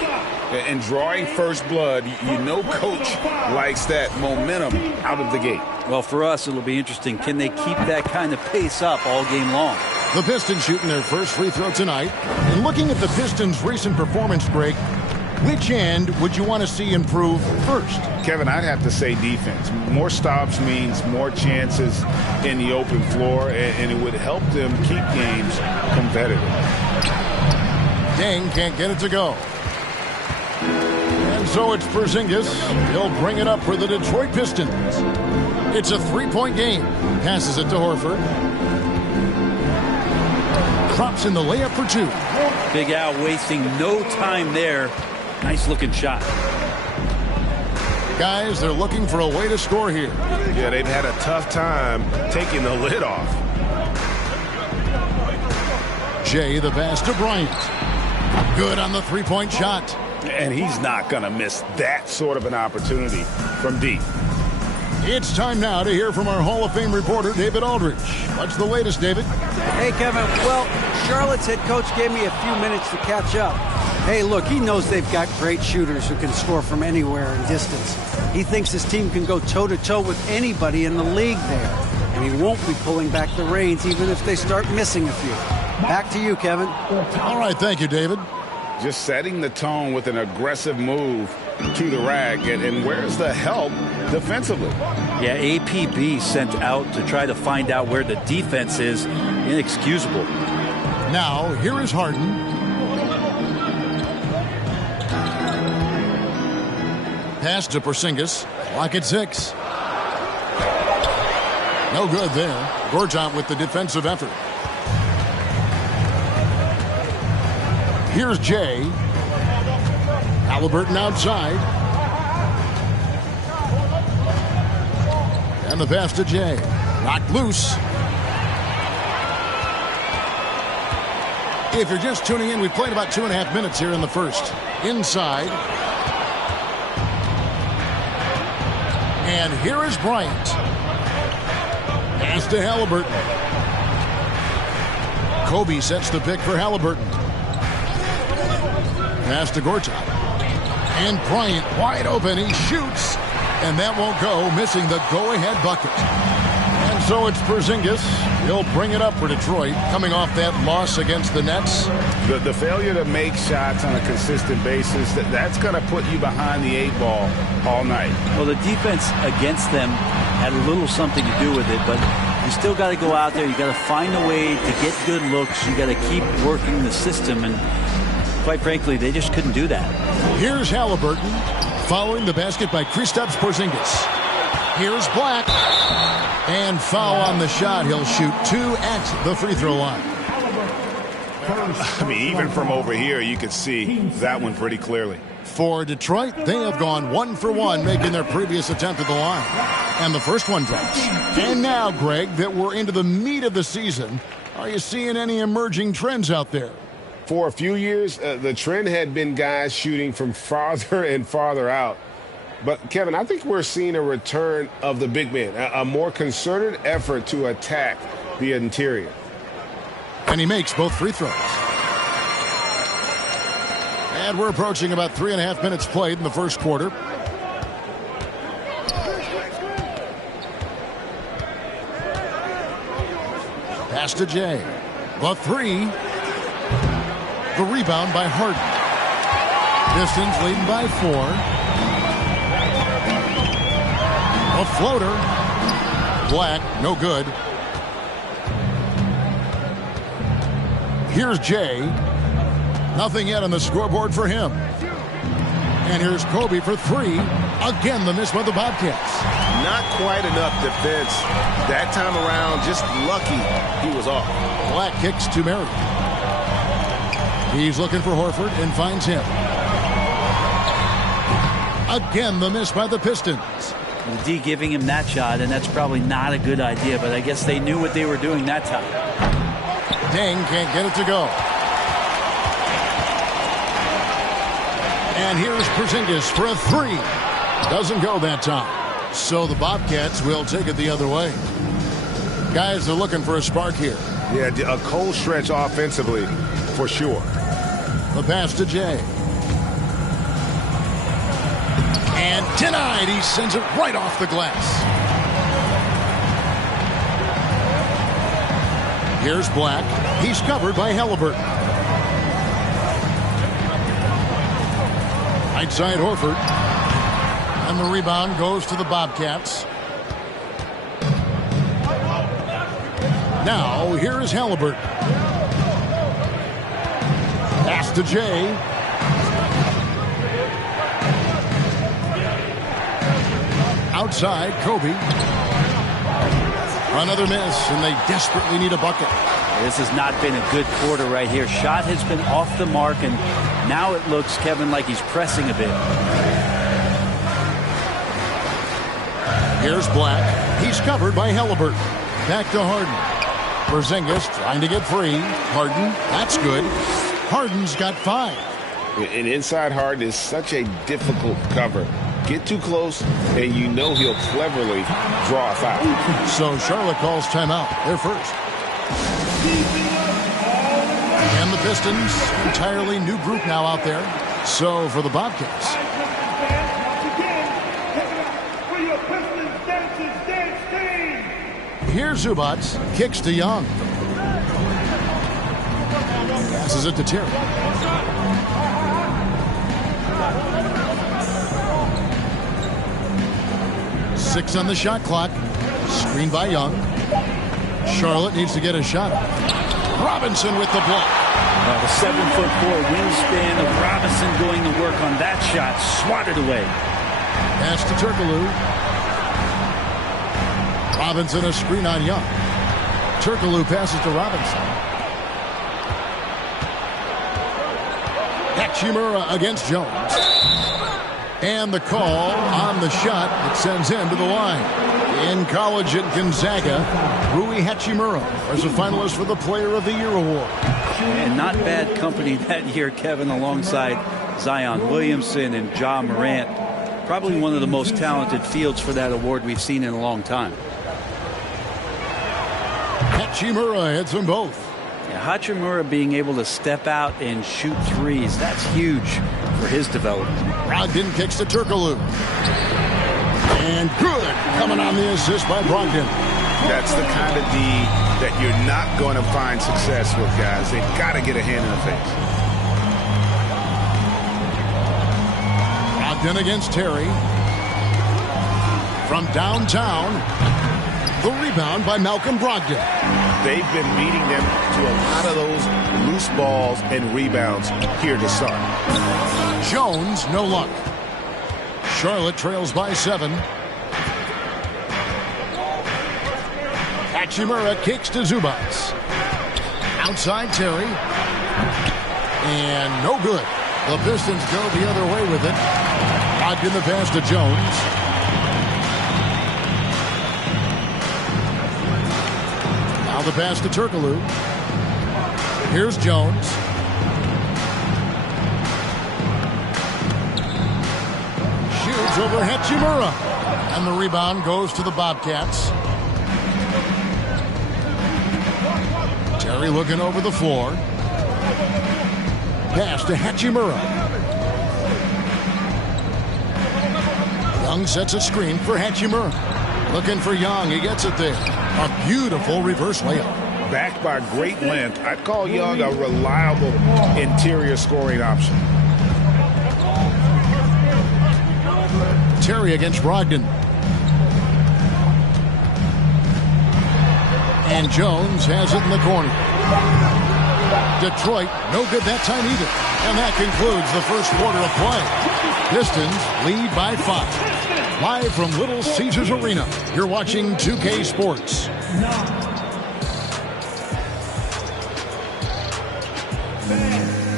And drawing first blood, you know coach likes that momentum out of the gate. Well, for us, it'll be interesting. Can they keep that kind of pace up all game long? The Pistons shooting their first free throw tonight. And looking at the Pistons' recent performance, Greg, which end would you want to see improve first? Kevin, I'd have to say defense. More stops means more chances in the open floor, and it would help them keep games competitive. Dang can't get it to go. And so it's Porzingis. He'll bring it up for the Detroit Pistons. It's a three-point game. Passes it to Horford. Drops in the layup for two. Big Al wasting no time there. Nice looking shot. Guys, they're looking for a way to score here. Yeah, they've had a tough time taking the lid off. Jay, the pass to Bryant. Good on the three-point shot. And he's not going to miss that sort of an opportunity from deep. It's time now to hear from our Hall of Fame reporter, David Aldridge. What's the latest, David? Hey, Kevin. Well, Charlotte's head coach gave me a few minutes to catch up. Hey, look, he knows they've got great shooters who can score from anywhere in distance. He thinks his team can go toe-to-toe with anybody in the league there. And he won't be pulling back the reins even if they start missing a few. Back to you, Kevin. All right, thank you, David. Just setting the tone with an aggressive move to the rack. And where's the help defensively? Yeah, APB sent out to try to find out where the defense is. Inexcusable. Now, here is Harden. Pass to Porzingis. Clock at 6. No good there. Gortat with the defensive effort. Here's Jay. Halliburton outside. And the pass to Jay. Knocked loose. If you're just tuning in, we played about 2.5 minutes here in the first. Inside. And here is Bryant. Pass to Halliburton. Kobe sets the pick for Halliburton. Pass to Gortat. And Bryant wide open. He shoots. And that won't go, missing the go-ahead bucket. And so it's Porzingis. He'll bring it up for Detroit, coming off that loss against the Nets. The failure to make shots on a consistent basis, that's going to put you behind the 8 ball all night. Well, the defense against them had a little something to do with it, but you still got to go out there. You got to find a way to get good looks. You got to keep working the system, and quite frankly, they just couldn't do that. Here's Halliburton, following the basket by Kristaps Porzingis. Here's Black. And foul on the shot. He'll shoot 2 at the free throw line. I mean, even from over here, you could see that one pretty clearly. For Detroit, they have gone 1 for 1, making their previous attempt at the line. And the first one drops. And now, Greg, that we're into the meat of the season, are you seeing any emerging trends out there? For a few years, the trend had been guys shooting from farther and farther out. But, Kevin, I think we're seeing a return of the big man, a more concerted effort to attack the interior. And he makes both free throws. And we're approaching about 3.5 minutes played in the first quarter. Pass to Jay. The 3. The rebound by Harden. Pistons leading by 4. A floater. Black, no good. Here's Jay. Nothing yet on the scoreboard for him. And here's Kobe for 3. Again, the miss by the Bobcats. Not quite enough defense. That time around, just lucky he was off. Black kicks to Mary. He's looking for Horford and finds him. Again, the miss by the Pistons. The D giving him that shot, and that's probably not a good idea, but I guess they knew what they were doing that time. Deng can't get it to go. And here's Porzingis for a three. Doesn't go that time. So the Bobcats will take it the other way. Guys are looking for a spark here. Yeah, a cold stretch offensively, for sure. The pass to Jay. And denied. He sends it right off the glass. Here's Black. He's covered by Halliburton. Right side Horford. And the rebound goes to the Bobcats. Now, here is Halliburton. Pass to Jay. Outside, Kobe. Another miss, and they desperately need a bucket. This has not been a good quarter right here. Shot has been off the mark, and now it looks, Kevin, like he's pressing a bit. Here's Black. He's covered by Halliburton. Back to Harden. Porzingis trying to get free. Harden, that's good. Harden's got 5. And inside Harden is such a difficult cover. Get too close, and you know he'll cleverly draw a foul. So Charlotte calls timeout. They're first. And the Pistons, entirely new group now out there. So for the Bobcats. Here's Zubats. Kicks to Young. Passes it to Terry. Six on the shot clock. Screen by Young. Charlotte needs to get a shot. Robinson with the block. The 7'4" wingspan of Robinson going to work on that shot. Swatted away. Pass to Turkoglu. Robinson a screen on Young. Turkoglu passes to Robinson. Hachimura against Jones. And the call on the shot that sends him to the line. In college at Gonzaga, Rui Hachimura was a finalist for the Player of the Year award. And not bad company that year, Kevin, alongside Zion Williamson and Ja Morant. Probably one of the most talented fields for that award we've seen in a long time. Hachimura hits them both. Yeah, Hachimura being able to step out and shoot threes, that's huge for his development. Brogdon kicks to Turkoglu. And good coming on the assist by Brogdon. That's the kind of D that you're not going to find success with, guys. They've got to get a hand in the face. Brogdon against Terry. From downtown, the rebound by Malcolm Brogdon. They've been beating them to a lot of those loose balls and rebounds here to start. Jones, no luck. Charlotte trails by 7. Hachimura kicks to Zubats. Outside Terry. And no good. The Pistons go the other way with it. Brogdon the pass to Jones. Now the pass to Turkoglu. Here's Jones. Shoots over Hachimura. And the rebound goes to the Bobcats. Terry looking over the floor. Pass to Hachimura. Young sets a screen for Hachimura. Looking for Young. He gets it there. A beautiful reverse layup. Backed by great length, I'd call Young a reliable interior scoring option. Terry against Brogdon. And Jones has it in the corner. Detroit, no good that time either. And that concludes the first quarter of play. Pistons lead by 5. Live from Little Caesars Arena, you're watching 2K Sports.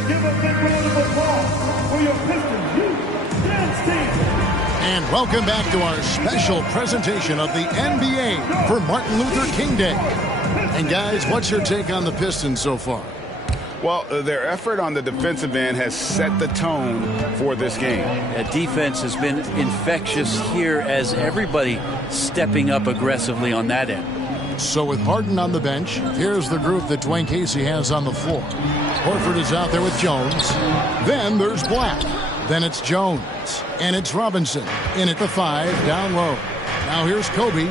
Give a big round of applause for your Pistons youth dance team. And welcome back to our special presentation of the NBA for Martin Luther King Day. And guys, what's your take on the Pistons so far? Well, their effort on the defensive end has set the tone for this game. Defense has been infectious here as everybody stepping up aggressively on that end. So with Harden on the bench, here's the group that Dwayne Casey has on the floor. Horford is out there with Jones. Then there's Black. Then it's Jones. And it's Robinson. In at the 5, down low. Now here's Kobe.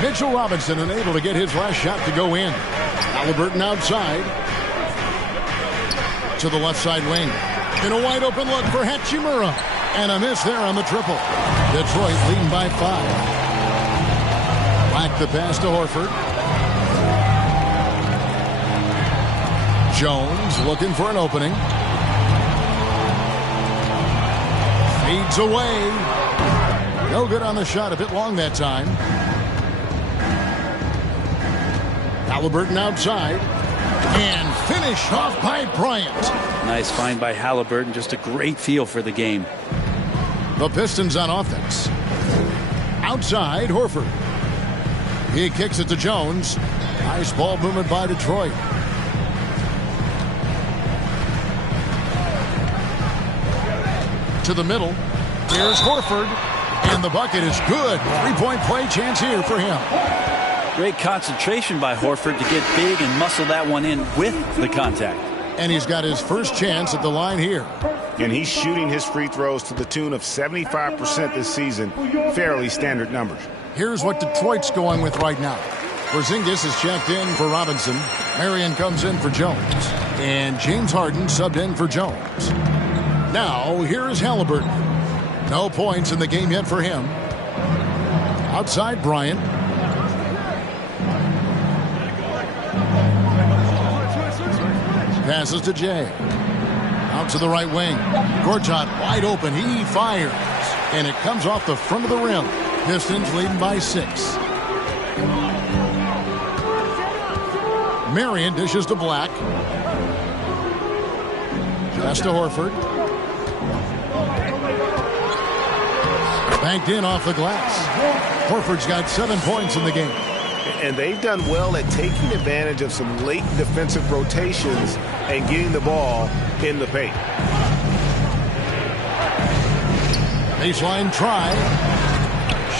Mitchell Robinson unable to get his last shot to go in. Halliburton outside. To the left side wing. In a wide open look for Hachimura. And a miss there on the triple. Detroit leading by 5. Black the pass to Horford. Jones looking for an opening. Feeds away. No good on the shot. A bit long that time. Halliburton outside. And finish off by Bryant. Nice find by Halliburton. Just a great feel for the game. The Pistons on offense. Outside, Horford. He kicks it to Jones. Nice ball movement by Detroit. To the middle. Here's Horford. And the bucket is good. 3-point play chance here for him. Great concentration by Horford to get big and muscle that one in with the contact. And he's got his first chance at the line here. And he's shooting his free throws to the tune of 75% this season. Fairly standard numbers. Here's what Detroit's going with right now. Porzingis is checked in for Robinson. Marion comes in for Jones. And James Harden subbed in for Jones. Now, here is Halliburton. No points in the game yet for him. Outside, Bryant. Passes to Jay. Out to the right wing. Gortat wide open. He fires. And it comes off the front of the rim. Pistons leading by 6. Marion dishes to Black. Pass to Horford. Banked in off the glass. Horford's got 7 points in the game. And they've done well at taking advantage of some late defensive rotations and getting the ball in the paint. Baseline try.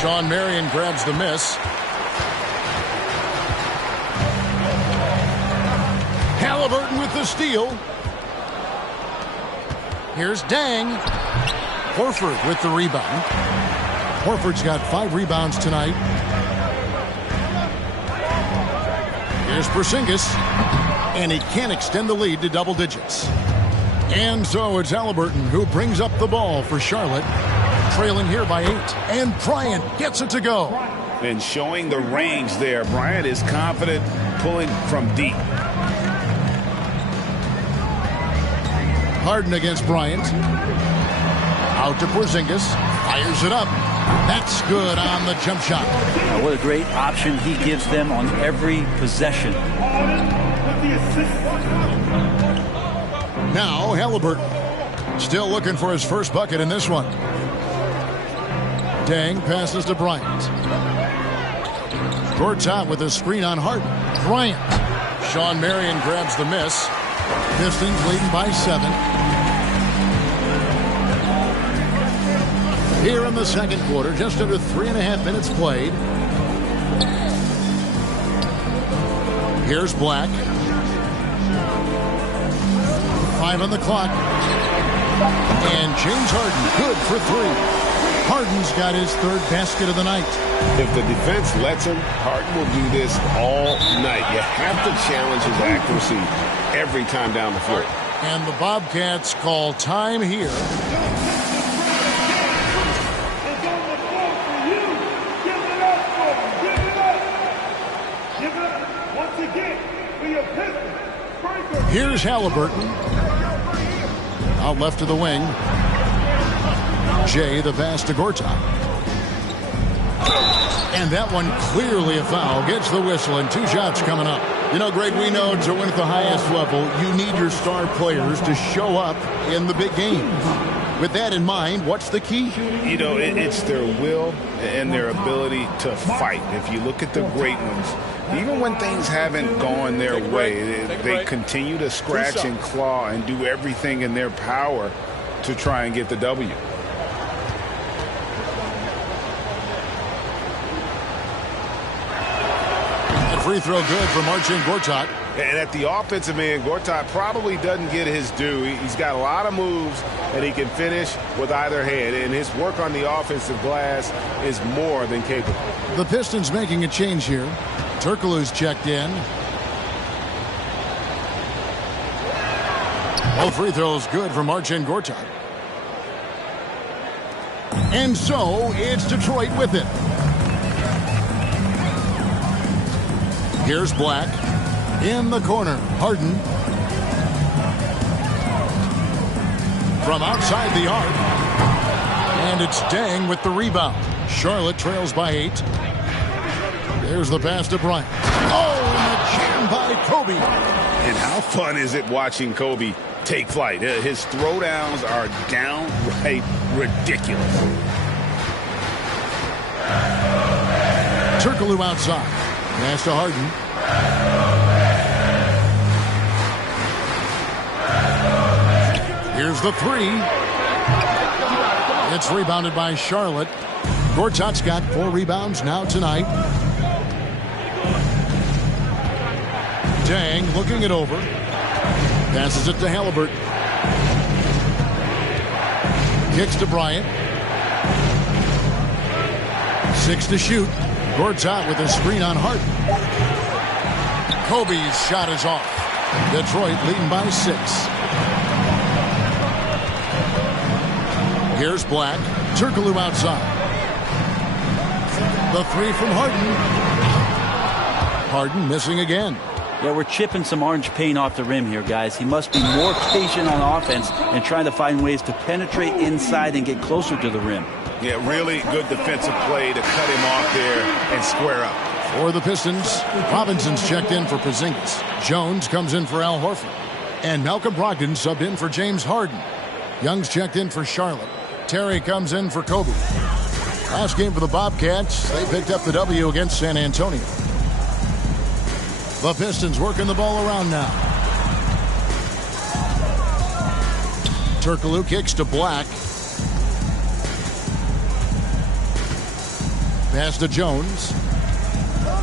Sean Marion grabs the miss. Halliburton with the steal. Here's Dang. Horford with the rebound. Horford's got 5 rebounds tonight. Here's Porzingis. And he can't extend the lead to double digits. And so it's Halliburton who brings up the ball for Charlotte. Trailing here by 8. And Bryant gets it to go. And showing the range there. Bryant is confident pulling from deep. Harden against Bryant. Out to Porzingis. Fires it up. That's good on the jump shot. What a great option he gives them on every possession. Now Halliburton. Still looking for his first bucket in this one. Dang passes to Bryant. Gortat with a screen on Harden. Bryant. Sean Marion grabs the miss. Pistons leading by 7. Here in the second quarter, just under 3.5 minutes played. Here's Black. 5 on the clock. And James Harden good for 3. Harden's got his 3rd basket of the night. If the defense lets him, Harden will do this all night. You have to challenge his accuracy every time down the floor. And the Bobcats call time here. Give it up once again for your Pistons. Here's Halliburton. Out left to the wing. Jay, the pass to Gortat. And that one clearly a foul. Gets the whistle, and 2 shots coming up. You know, Greg, we know to win at the highest level, you need your star players to show up in the big games. With that in mind, what's the key? You know, it's their will and their ability to fight. If you look at the great ones, even when things haven't gone their way, they continue to scratch and claw and do everything in their power to try and get the W. Free throw good for Marcin Gortat. And at the offensive end, Gortat probably doesn't get his due. He's got a lot of moves that he can finish with either hand, and his work on the offensive glass is more than capable. The Pistons making a change here. Turkoglu's checked in. All free throws good for Marcin Gortat. And so it's Detroit with it. Here's Black. In the corner, Harden. From outside the arc. And it's Deng with the rebound. Charlotte trails by 8. There's the pass to Bryant. Oh, and the jam by Kobe. And how fun is it watching Kobe take flight? His throwdowns are downright ridiculous. Turkoglu outside. Pass to Harden. Here's the 3. It's rebounded by Charlotte. Gortat's got 4 rebounds now tonight. Deng looking it over. Passes it to Halliburton. Kicks to Bryant. 6 to shoot. Gortat with a screen on Harden. Kobe's shot is off. Detroit leading by 6. Here's Black. Turkoglu outside. The 3 from Harden. Harden missing again. Yeah, we're chipping some orange paint off the rim here, guys. He must be more patient on offense and trying to find ways to penetrate inside and get closer to the rim. Yeah, really good defensive play to cut him off there and square up. For the Pistons, Robinson's checked in for Porzingis. Jones comes in for Al Horford. And Malcolm Brogdon subbed in for James Harden. Young's checked in for Charlotte. Terry comes in for Kobe. Last game for the Bobcats, they picked up the W against San Antonio. The Pistons working the ball around now. Turkoglu kicks to Black. Pass to Jones.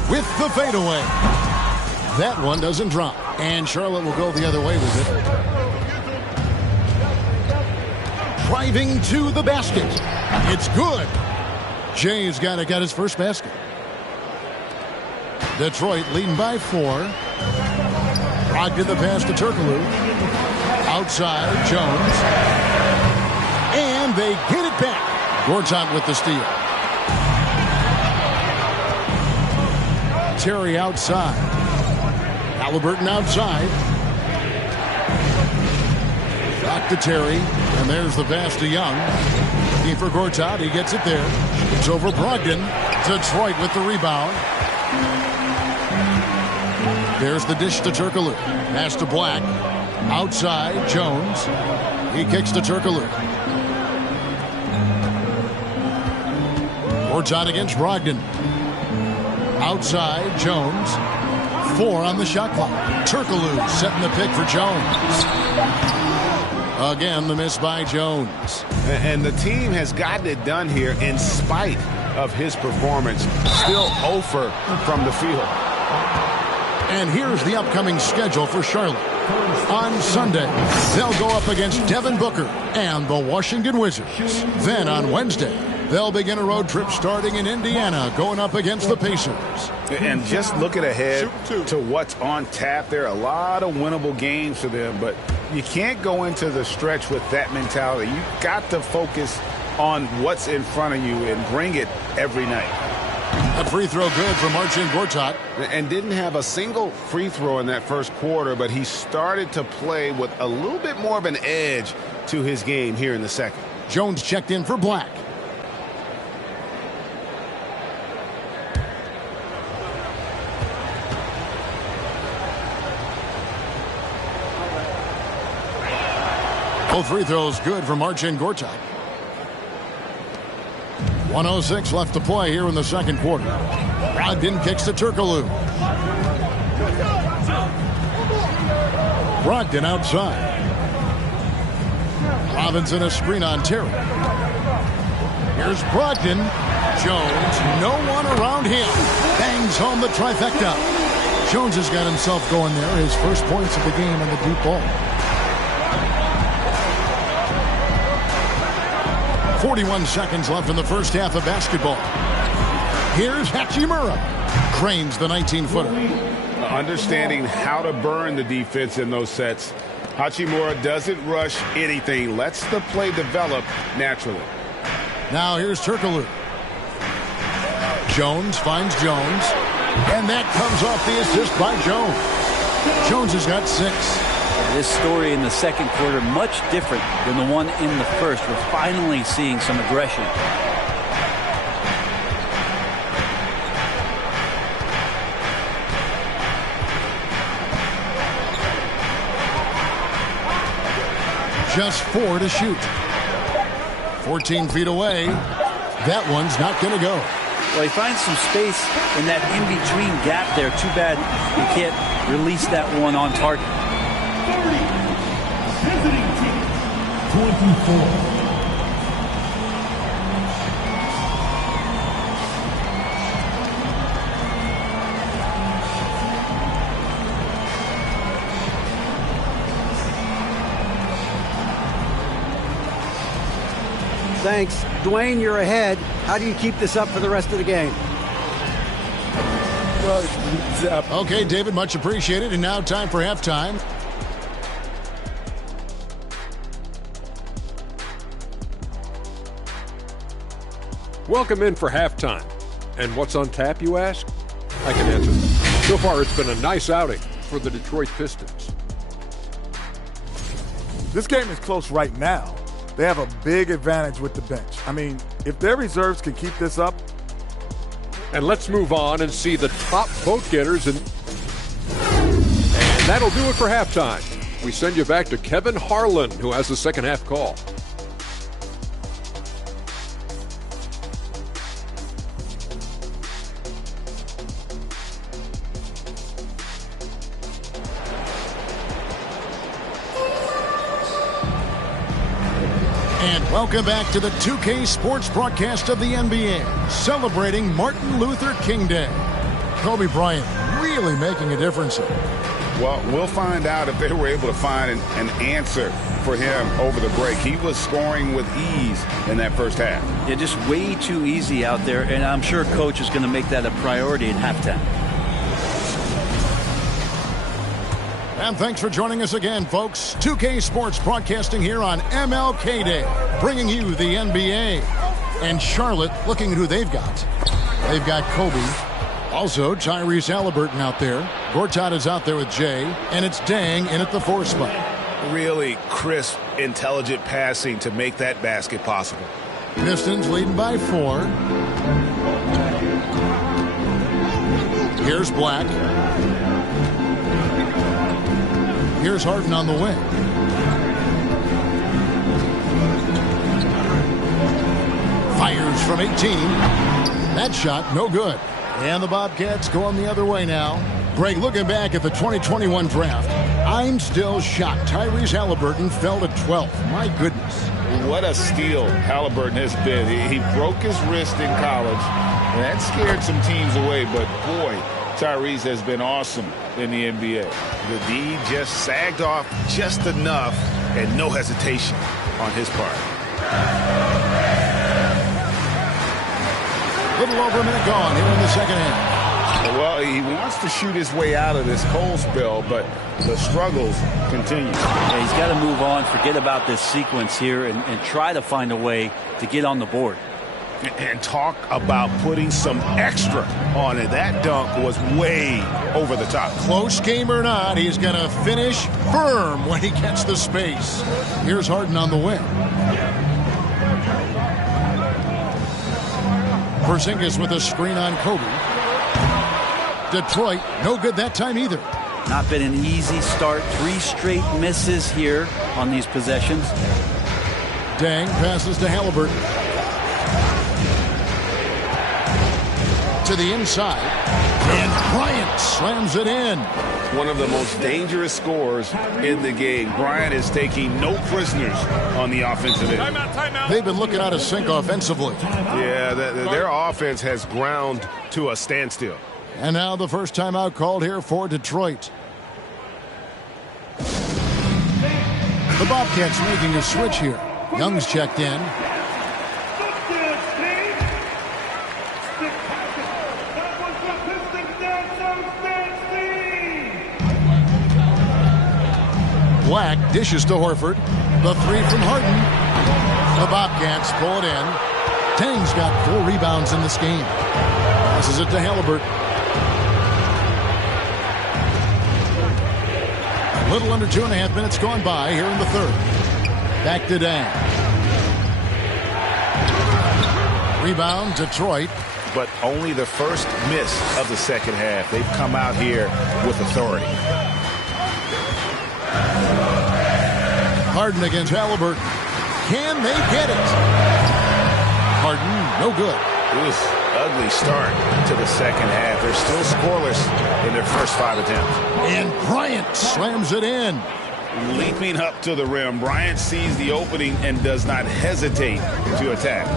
With the fadeaway. That one doesn't drop. And Charlotte will go the other way with it. Driving to the basket. It's good. Jay's got his first basket. Detroit leading by 4. Brogdon the pass to Turkoglu. Outside, Jones. And they get it back. Gortat with the steal. Terry outside. Halliburton outside. Back to Terry. And there's the pass to Young. Looking for Gortat. He gets it there. It's over Brogdon. Detroit with the rebound. There's the dish to Turkoglu. Pass to Black. Outside, Jones. He kicks to Turkoglu. Gortat against Brogdon. Outside, Jones. 4 on the shot clock. Turkoglu setting the pick for Jones. Again, the miss by Jones. And the team has gotten it done here in spite of his performance. Still 0 from the field. And here's the upcoming schedule for Charlotte. On Sunday, they'll go up against Devin Booker and the Washington Wizards. Then on Wednesday, they'll begin a road trip starting in Indiana, going up against the Pacers. And just looking ahead to what's on tap, there are a lot of winnable games for them, but you can't go into the stretch with that mentality. You've got to focus on what's in front of you and bring it every night. A free throw good for Marcin Gortat. And didn't have a single free throw in that first quarter, but he started to play with a little bit more of an edge to his game here in the second. Jones checked in for Black. Both free throws good for Marcin Gortat. 1:06 left to play here in the second quarter. Brogdon kicks to Turkoglu. Brogdon outside. Robinson a screen on Terry. Here's Brogdon. Jones, no one around him. Bangs home the trifecta. Jones has got himself going there. His first points of the game in the deep ball. 41 seconds left in the first half of basketball. Here's Hachimura. Cranes the 19-footer. Understanding how to burn the defense in those sets. Hachimura doesn't rush anything. Lets the play develop naturally. Now here's Turkoglu. Jones finds Jones. And that comes off the assist by Jones. Jones has got 6. This story in the second quarter much different than the one in the first. We're finally seeing some aggression. Just 4 to shoot. 14 feet away. That one's not going to go. Well, he finds some space in that in-between gap there. Too bad you can't release that one on target. 30. Visiting team. 24. Thanks. Dwayne, you're ahead. How do you keep this up for the rest of the game? Okay, David, much appreciated. And now time for halftime. Welcome in for halftime. And what's on tap, you ask? I can answer. So far, it's been a nice outing for the Detroit Pistons. This game is close right now. They have a big advantage with the bench. I mean, if their reserves can keep this up. And let's move on and see the top vote getters. And that'll do it for halftime. We send you back to Kevin Harlan, who has the second half call. Welcome back to the 2K Sports broadcast of the NBA, celebrating Martin Luther King Day. Kobe Bryant really making a difference here. Well, we'll find out if they were able to find an answer for him over the break. He was scoring with ease in that first half. Yeah, just way too easy out there, and I'm sure Coach is going to make that a priority at halftime. And thanks for joining us again, folks. 2K Sports broadcasting here on MLK Day, bringing you the NBA. And Charlotte looking at who they've got. They've got Kobe. Also, Tyrese Halliburton out there. Gortat is out there with Jay. And it's Dang in at the 4 spot. Really crisp, intelligent passing to make that basket possible. Pistons leading by 4. Here's Black. Here's Harden on the wing. Fires from 18. That shot, no good. And the Bobcats going the other way now. Greg, looking back at the 2021 draft, I'm still shocked. Tyrese Halliburton fell to 12th. My goodness. What a steal Halliburton has been. He broke his wrist in college, and that scared some teams away, but boy, Tyrese has been awesome in the NBA. The D just sagged off just enough and no hesitation on his part. Little over a minute gone here in the second half. Well, he wants to shoot his way out of this cold spell, but the struggles continue. Yeah, he's got to move on, forget about this sequence here, and try to find a way to get on the board. And talk about putting some extra on it. That dunk was way over the top. Close game or not, he's going to finish firm when he gets the space. Here's Harden on the wing. Porzingis with a screen on Kobe. Detroit, no good that time either. Not been an easy start. 3 straight misses here on these possessions. Dang passes to Halliburton. To the inside. And Bryant slams it in. One of the most dangerous scorers in the game. Bryant is taking no prisoners on the offensive end. Timeout. They've been looking out of sync offensively. Yeah, their offense has ground to a standstill. And now the first timeout called here for Detroit. The Bobcats making a switch here. Young's checked in. Black dishes to Horford. The 3 from Harden. The Bobcats pull it in. Tang's got 4 rebounds in this game. Passes it to Halliburton. A little under 2.5 minutes gone by here in the third. Back to Dang. Rebound, Detroit. But only the first miss of the second half. They've come out here with authority. Harden against Halliburton. Can they get it? Harden, no good. It was an ugly start to the second half. They're still scoreless in their first 5 attempts. And Bryant slams it in. Leaping up to the rim, Bryant sees the opening and does not hesitate to attack.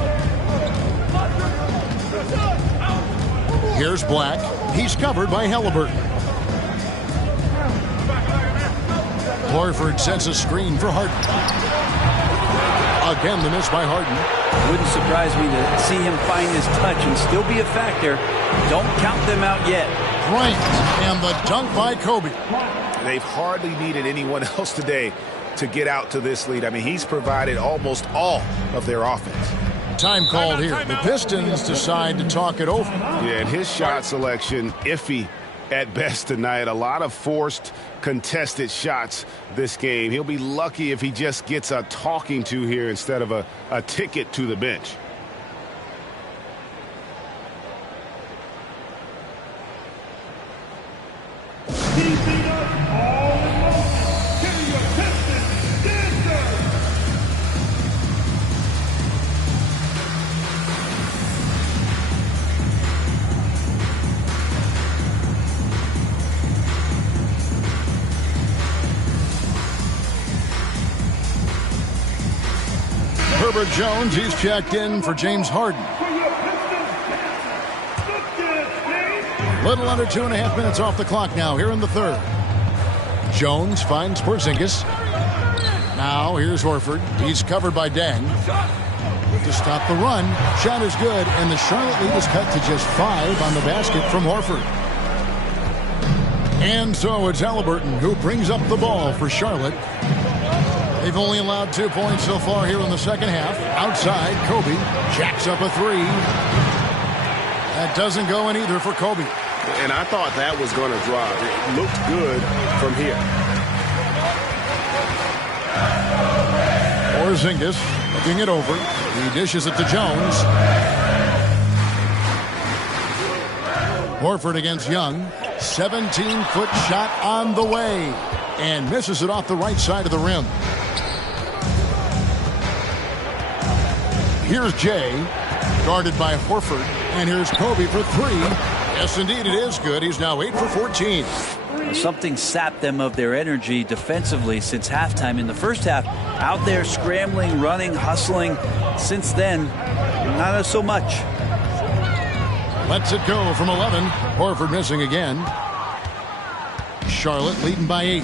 Here's Black. He's covered by Halliburton. Horford sets a screen for Harden. Again, the miss by Harden. Wouldn't surprise me to see him find his touch and still be a factor. Don't count them out yet. Bryant and the dunk by Kobe. They've hardly needed anyone else today to get out to this lead. I mean, he's provided almost all of their offense. Time called here. The Pistons decide to talk it over. Yeah, and his shot selection, iffy at best tonight. A lot of forced, contested shots this game. He'll be lucky if he just gets a talking to here instead of a ticket to the bench. Herbert Jones, he's checked in for James Harden. Little under 2.5 minutes off the clock now here in the third. Jones finds Porzingis. Now here's Horford. He's covered by Dang. To stop the run. Shot is good, and the Charlotte lead is cut to just 5 on the basket from Horford. And so it's Halliburton who brings up the ball for Charlotte. They've only allowed 2 points so far here in the second half. Outside, Kobe jacks up a 3. That doesn't go in either for Kobe. And I thought that was going to drop. It looked good from here. Porzingis looking it over. He dishes it to Jones. Horford against Young. 17-foot shot on the way. And misses it off the right side of the rim. Here's Jay, guarded by Horford. And here's Kobe for 3. Yes, indeed, it is good. He's now 8 for 14. Something sapped them of their energy defensively since halftime. In the first half, out there scrambling, running, hustling. Since then, not so much. Lets it go from 11. Horford missing again. Charlotte leading by 8.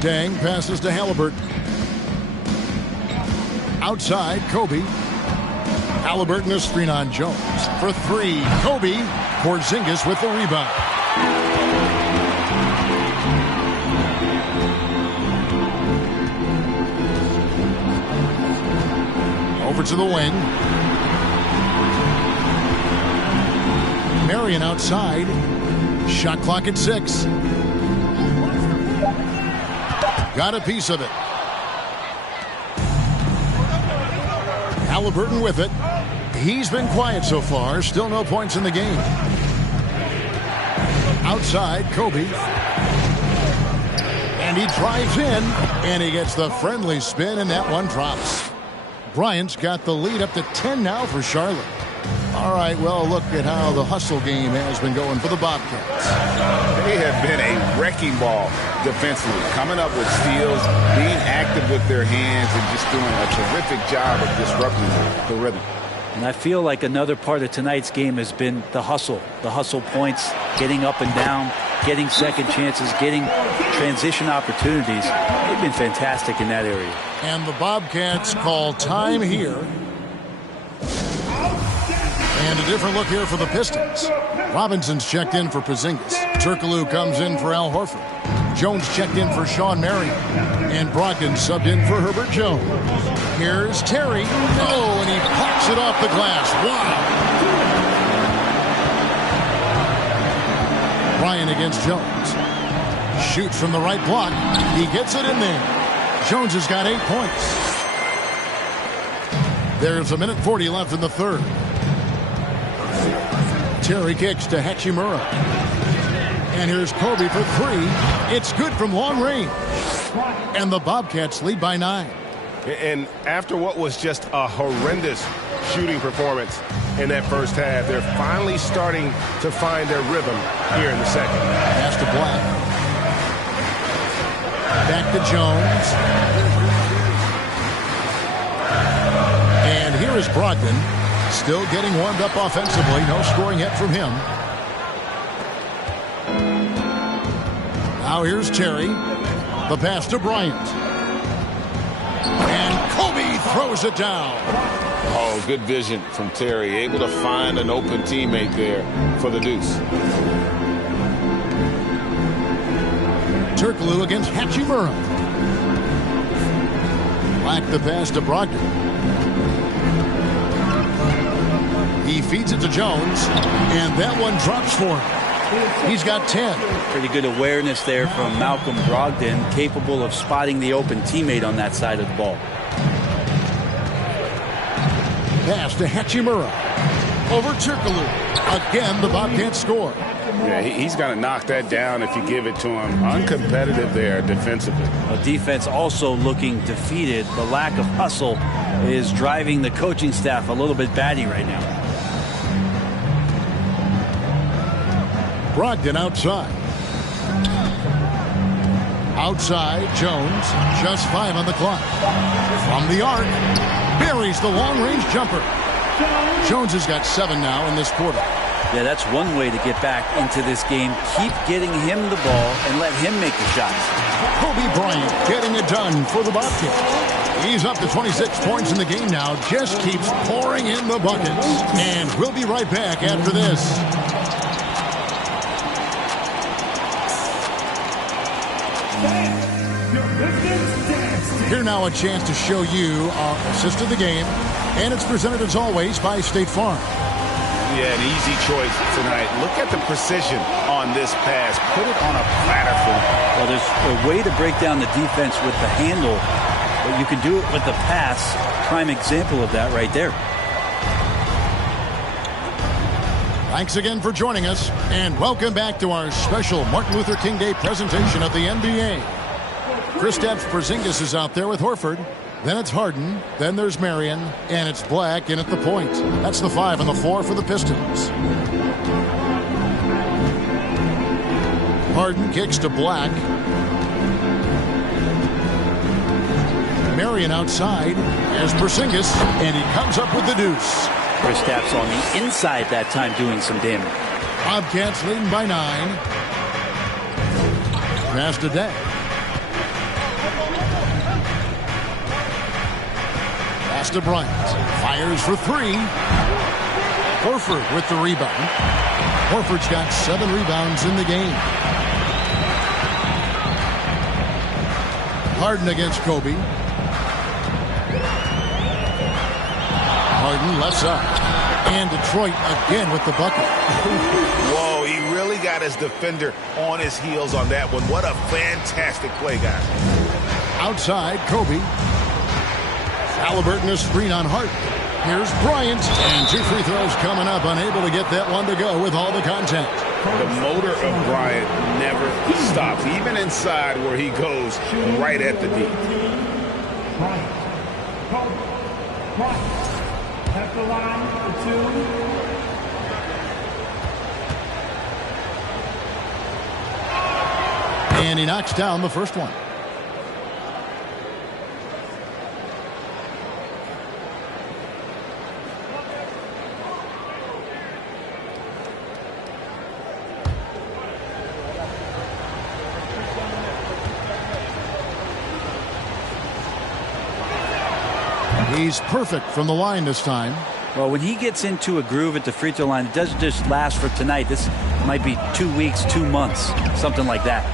Dang passes to Halliburton. Outside, Kobe. Halliburton a screen on Jones. For 3, Kobe. Porzingis with the rebound. Over to the wing. Marion outside. Shot clock at 6. Got a piece of it. Halliburton with it. He's been quiet so far. Still no points in the game. Outside, Kobe. And he drives in, and he gets the friendly spin, and that one drops. Bryant's got the lead up to 10 now for Charlotte. All right, well, look at how the hustle game has been going for the Bobcats. They have been a wrecking ball defensively, coming up with steals, being active with their hands, and just doing a terrific job of disrupting the rhythm. And I feel like another part of tonight's game has been the hustle points, getting up and down, getting second chances, getting transition opportunities. They've been fantastic in that area. And the Bobcats call time here. And a different look here for the Pistons. Robinson's checked in for Porzingis. Turkoglu comes in for Al Horford. Jones checked in for Sean Marion. And Brogdon subbed in for Herbert Jones. Here's Terry. Oh, and he pops it off the glass. Wow. Ryan against Jones. Shoots from the right block. He gets it in there. Jones has got 8 points. There's a minute 40 left in the third. Terry kicks to Hachimura. And here's Kobe for 3. It's good from long range. And the Bobcats lead by 9. And after what was just a horrendous shooting performance in that first half, they're finally starting to find their rhythm here in the second. Pass to Black. Back to Jones. And here is Brogdon. Still getting warmed up offensively. No scoring yet from him. Now here's Terry. The pass to Bryant. And Kobe throws it down. Oh, good vision from Terry. Able to find an open teammate there for the deuce. Turkoglu against Hachimura. Black the pass to Brogdon. He feeds it to Jones, and that one drops for him. He's got 10. Pretty good awareness there from Malcolm Brogdon, capable of spotting the open teammate on that side of the ball. Pass to Hachimura. Over Turkoglu. Again, the Bobcats score. Yeah, he's going to knock that down if you give it to him. Uncompetitive there defensively. A defense also looking defeated. The lack of hustle is driving the coaching staff a little bit batty right now. Brogdon outside. Outside, Jones. Just 5 on the clock. From the arc. Buries the long-range jumper. Jones has got 7 now in this quarter. Yeah, that's one way to get back into this game. Keep getting him the ball and let him make the shots. Kobe Bryant getting it done for the Bobcats. He's up to 26 points in the game now. Just keeps pouring in the buckets. And we'll be right back after this. Here now a chance to show you our assist of the game. And it's presented as always by State Farm. Yeah, an easy choice tonight. Look at the precision on this pass. Put it on a platter for him. Well, there's a way to break down the defense with the handle, but you can do it with the pass. Prime example of that right there. Thanks again for joining us, and welcome back to our special Martin Luther King Day presentation of the NBA. Kristaps Porzingis is out there with Horford. Then it's Harden, then there's Marion, and it's Black in at the point. That's the 5 on the floor for the Pistons. Harden kicks to Black. Marion outside. There's Porzingis, and he comes up with the deuce. Kristaps on the inside that time doing some damage. Bobcats leading by 9. Pass to Day. Pass to Bryant. Fires for 3. Horford with the rebound. Horford's got 7 rebounds in the game. Harden against Kobe. Harden left side. And Detroit again with the bucket. Whoa, he really got his defender on his heels on that one. What a fantastic play, guys. Outside, Kobe. Halliburton a screen on Hart. Here's Bryant. And 2 free throws coming up. Unable to get that one to go with all the contact. The motor of Bryant never stops. Even inside where he goes right at the D. At the line for 2. And he knocks down the first one. He's perfect from the line this time. Well, when he gets into a groove at the free throw line, it doesn't just last for tonight. This might be 2 weeks, 2 months, something like that.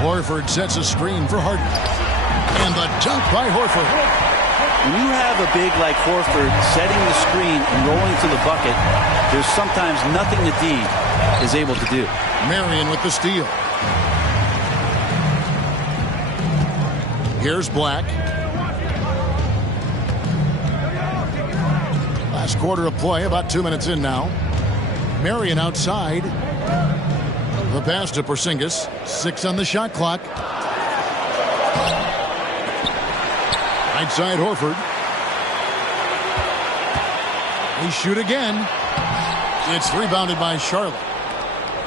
Horford sets a screen for Harden. And the dunk by Horford. When you have a big like Horford setting the screen and rolling to the bucket, there's sometimes nothing that D is able to do. Marion with the steal. Here's Black. Last quarter of play, about 2 minutes in now. Marion outside. The pass to Porzingis. 6 on the shot clock. Right side Horford. They shoot again. It's rebounded by Charlotte.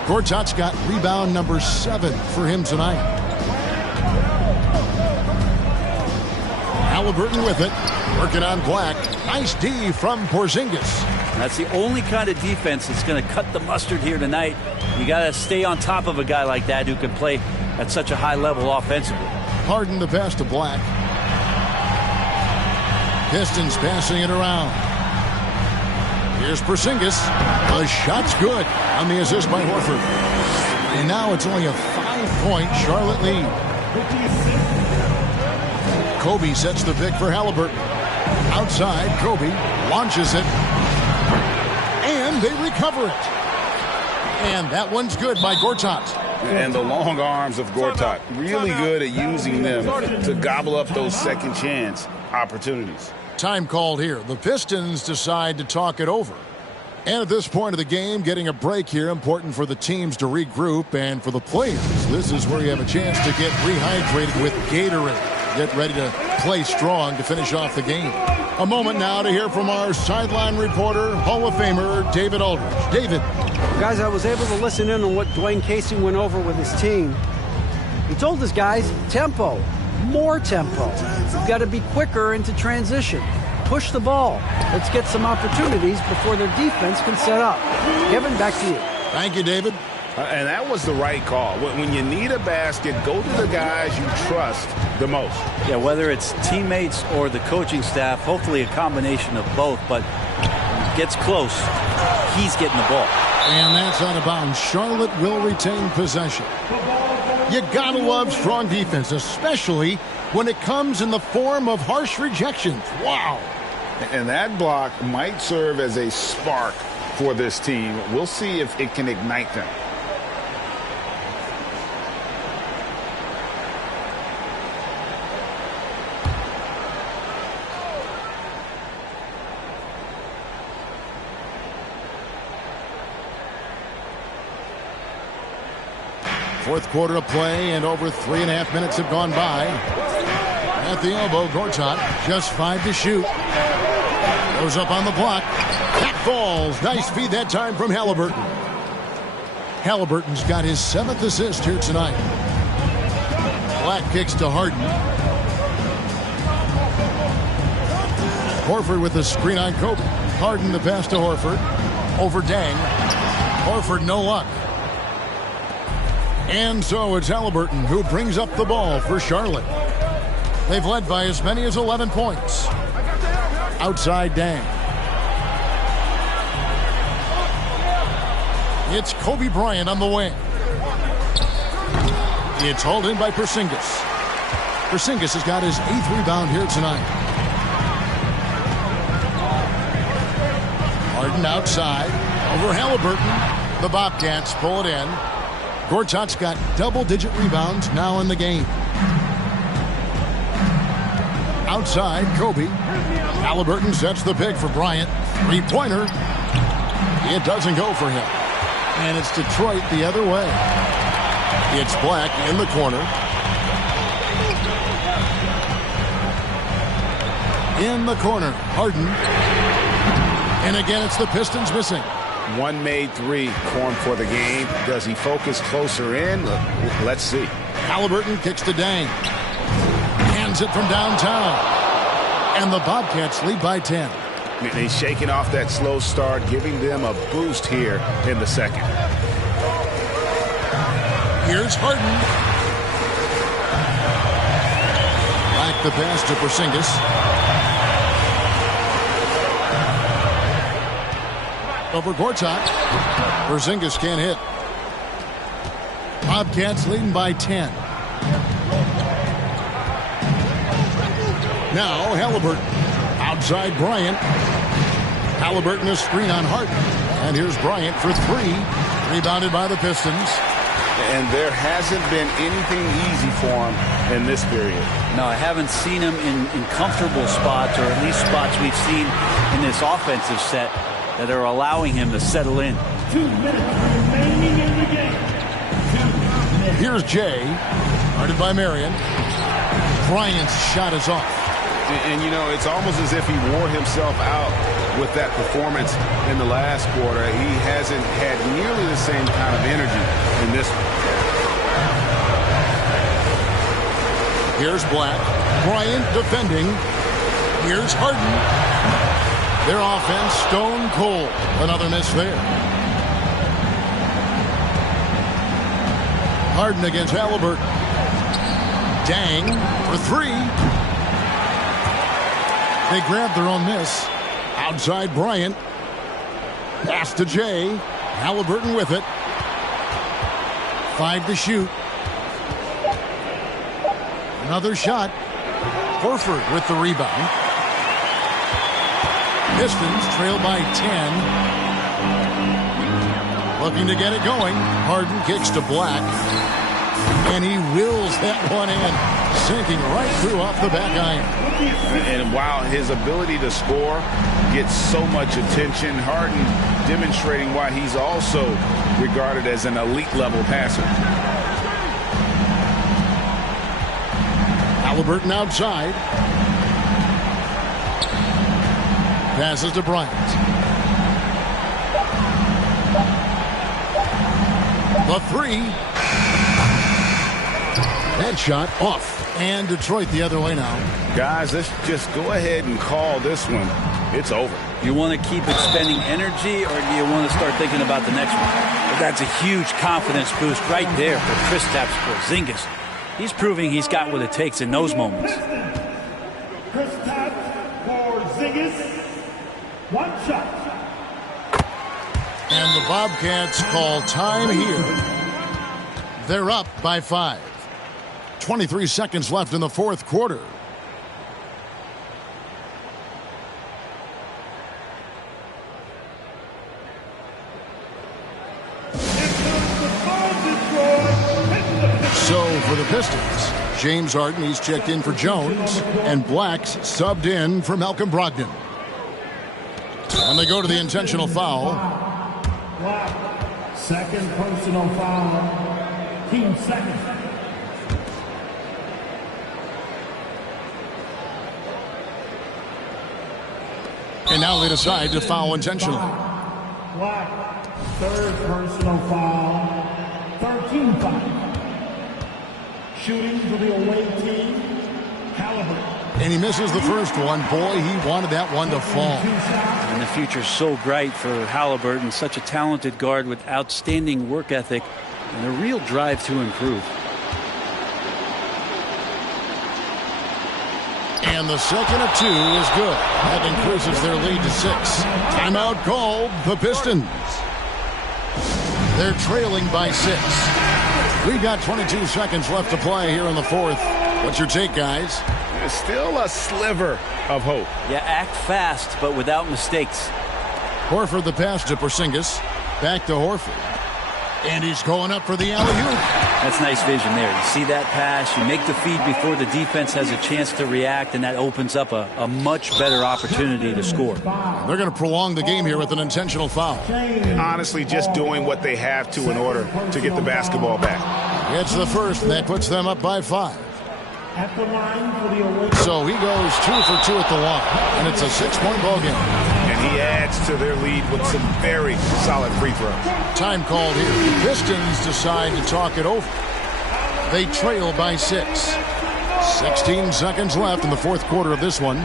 Gortat's got rebound number 7 for him tonight. Halliburton with it. Working on Black. Nice D from Porzingis. That's the only kind of defense that's going to cut the mustard here tonight. You got to stay on top of a guy like that who can play at such a high level offensively. Harden the pass to Black. Pistons passing it around. Here's Porzingis. The shot's good on the assist by Horford. And now it's only a 5-point Charlotte lead. Kobe sets the pick for Halliburton. Outside, Kobe launches it. And they recover it. And that one's good by Gortat. And the long arms of Gortat, really good at using them to gobble up those second chance opportunities. Time called here. The Pistons decide to talk it over. And at this point of the game, getting a break here, important for the teams to regroup, and for the players, this is where you have a chance to get rehydrated with Gatorade. Get ready to play strong to finish off the game. A moment now to hear from our sideline reporter, Hall of Famer David Aldridge. David. Guys, I was able to listen in on what Dwayne Casey went over with his team. He told his guys, tempo, more tempo. You've got to be quicker into transition. Push the ball. Let's get some opportunities before their defense can set up. Kevin, back to you. Thank you, David. And that was the right call. When you need a basket, go to the guys you trust the most. Yeah, whether it's teammates or the coaching staff, hopefully a combination of both, but when it gets close, he's getting the ball. And that's out of bounds. Charlotte will retain possession. You gotta love strong defense, especially when it comes in the form of harsh rejections. Wow. And that block might serve as a spark for this team. We'll see if it can ignite them. Fourth quarter of play, and over 3.5 minutes have gone by. At the elbow, Gortat, just 5 to shoot. Goes up on the block. That falls. Nice feed that time from Halliburton. Halliburton's got his 7th assist here tonight. Black kicks to Harden. Horford with the screen on Kobe. Harden the pass to Horford. Over Dang. Horford no luck. And so it's Halliburton who brings up the ball for Charlotte. They've led by as many as 11 points. Outside Dang. It's Kobe Bryant on the wing. It's hauled in by Porzingis. Porzingis has got his 8th rebound here tonight. Harden outside. Over Halliburton. The Bobcats pull it in. Gortat's got double-digit rebounds now in the game. Outside, Kobe. Halliburton sets the pick for Bryant. Three-pointer. It doesn't go for him. And it's Detroit the other way. It's Black in the corner. In the corner, Harden. And again, it's the Pistons missing. One made three formed for the game. Does he focus closer in? Let's see. Halliburton kicks to Dang. Hands it from downtown. And the Bobcats lead by 10. He's shaking off that slow start, giving them a boost here in the second. Here's Harden. Back the pass to Porzingis. Over Gortat. Porzingis can't hit. Bobcats leading by 10. Now Halliburton. Outside Bryant. Halliburton is screen on Harden. And here's Bryant for three. Rebounded by the Pistons. And there hasn't been anything easy for him in this period. No, I haven't seen him in comfortable spots, or at least spots we've seen in this offensive set that are allowing him to settle in. 2 minutes remaining in the game. 2 minutes. Here's Jay. Guarded by Marion. Bryant's shot is off. And, you know, it's almost as if he wore himself out with that performance in the last quarter. He hasn't had nearly the same kind of energy in this one. Here's Black. Bryant defending. Here's Harden. Their offense stone cold. Another miss there. Harden against Halliburton. Dang for three. They grab their own miss. Outside Bryant. Pass to Jay. Halliburton with it. 5 to shoot. Another shot. Horford with the rebound. Pistons trail by 10. Looking to get it going. Harden kicks to Black. And he wills that one in. Sinking right through off the back iron. And while his ability to score gets so much attention, Harden demonstrating why he's also regarded as an elite level passer. Halliburton outside. Passes to Bryant. The three. That shot off. And Detroit the other way now. Guys, let's just go ahead and call this one. It's over. You want to keep expending energy, or do you want to start thinking about the next one? But that's a huge confidence boost right there for Kristaps Porzingis. He's proving he's got what it takes in those moments. Kristaps Porzingis. One shot. And the Bobcats call time here. They're up by 5. 23 seconds left in the fourth quarter. So for the Pistons, James Harden, he's checked in for Jones, and Black's subbed in for Malcolm Brogdon. And they go to the intentional foul. Black, second personal foul. Team second. And now they decide to foul intentionally. Black, third personal foul. 13 foul. Shooting for the away team, Halliburton. And he misses the first one. Boy, he wanted that one to fall. And the future's so bright for Halliburton, such a talented guard with outstanding work ethic and a real drive to improve. And the second of 2 is good. That increases their lead to 6. Timeout called the Pistons. They're trailing by 6. We've got 22 seconds left to play here in the fourth. What's your take, guys? There's still a sliver of hope. Yeah, act fast, but without mistakes. Horford the pass to Porzingis. Back to Horford. And he's going up for the alley-oop. That's nice vision there. You see that pass, you make the feed before the defense has a chance to react, and that opens up a much better opportunity to score. They're going to prolong the game here with an intentional foul. Honestly, just doing what they have to in order to get the basketball back. It's the first, and that puts them up by 5. At the line for the away. So he goes 2 for 2 at the line, and it's a 6-point ball game. And he adds to their lead with some very solid free throws. Time called here. The Pistons decide to talk it over. They trail by 6. 16 seconds left in the fourth quarter of this one.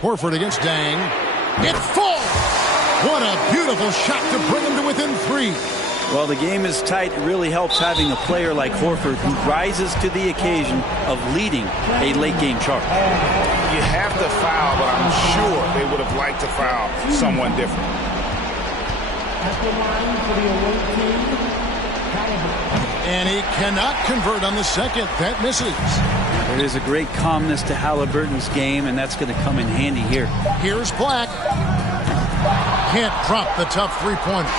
Horford against Dang. It falls! What a beautiful shot to bring him to within 3. Well, the game is tight. It really helps having a player like Horford who rises to the occasion of leading a late-game charge. You have to foul, but I'm sure they would have liked to foul someone different. At the line for the away team, And he cannot convert on the second. That misses. There is a great calmness to Halliburton's game, and that's going to come in handy here. Here's Black. Can't drop the tough three-pointer.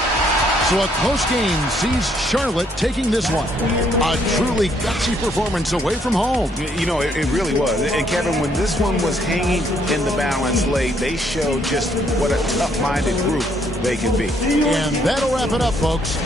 So a close game sees Charlotte taking this one. A truly gutsy performance away from home. You know, it really was. And Kevin, when this one was hanging in the balance late, they showed just what a tough-minded group they can be. And that'll wrap it up, folks.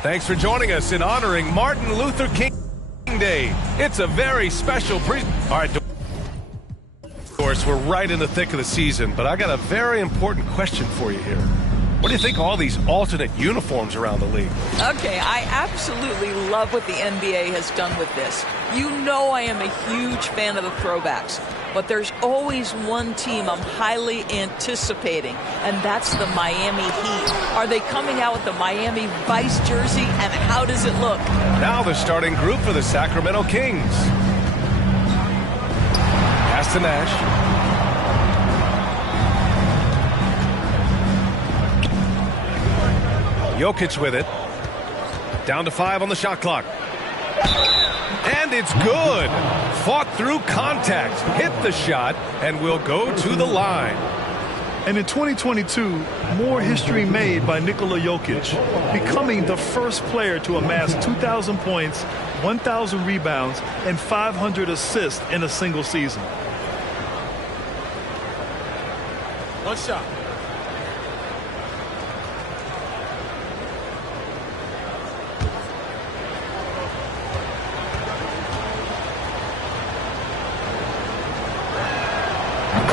Thanks for joining us in honoring Martin Luther King Day. It's a very special All right, of course, we're right in the thick of the season, but I got a very important question for you here. What do you think of all these alternate uniforms around the league? Okay, I absolutely love what the NBA has done with this. You know I am a huge fan of the throwbacks, but there's always one team I'm highly anticipating, and that's the Miami Heat. Are they coming out with the Miami Vice jersey, and how does it look? Now the starting group for the Sacramento Kings. Pass to Nash. Jokic with it. Down to 5 on the shot clock. And it's good. Fought through contact, hit the shot, and will go to the line. And in 2022, more history made by Nikola Jokic, becoming the first player to amass 2,000 points, 1,000 rebounds, and 500 assists in a single season. One shot.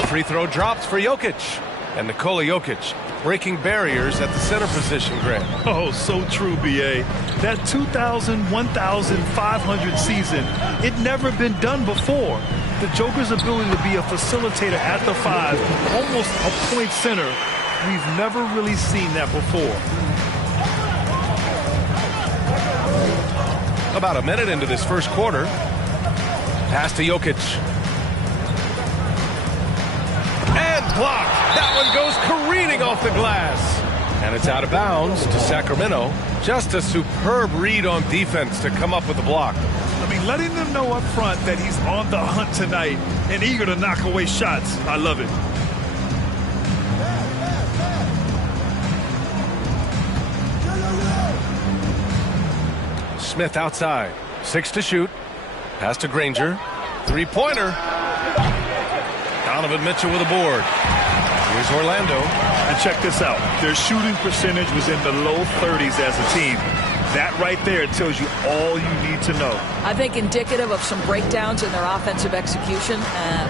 Free throw drops for Jokic. And Nikola Jokic breaking barriers at the center position, Grant. Oh, so true, B.A. That 2,000, 1,500 season, it never been done before. The Joker's ability to be a facilitator at the 5, almost a point center, we've never really seen that before. About a minute into this first quarter. Pass to Jokic. And blocked. That one goes careening off the glass. And it's out of bounds to Sacramento. Just a superb read on defense to come up with the block. I mean, letting them know up front that he's on the hunt tonight and eager to knock away shots. I love it. Smith outside. 6 to shoot. Pass to Granger. Three-pointer. Donovan Mitchell with a board. Here's Orlando. And check this out. Their shooting percentage was in the low 30s as a team. That right there tells you all you need to know. I think indicative of some breakdowns in their offensive execution.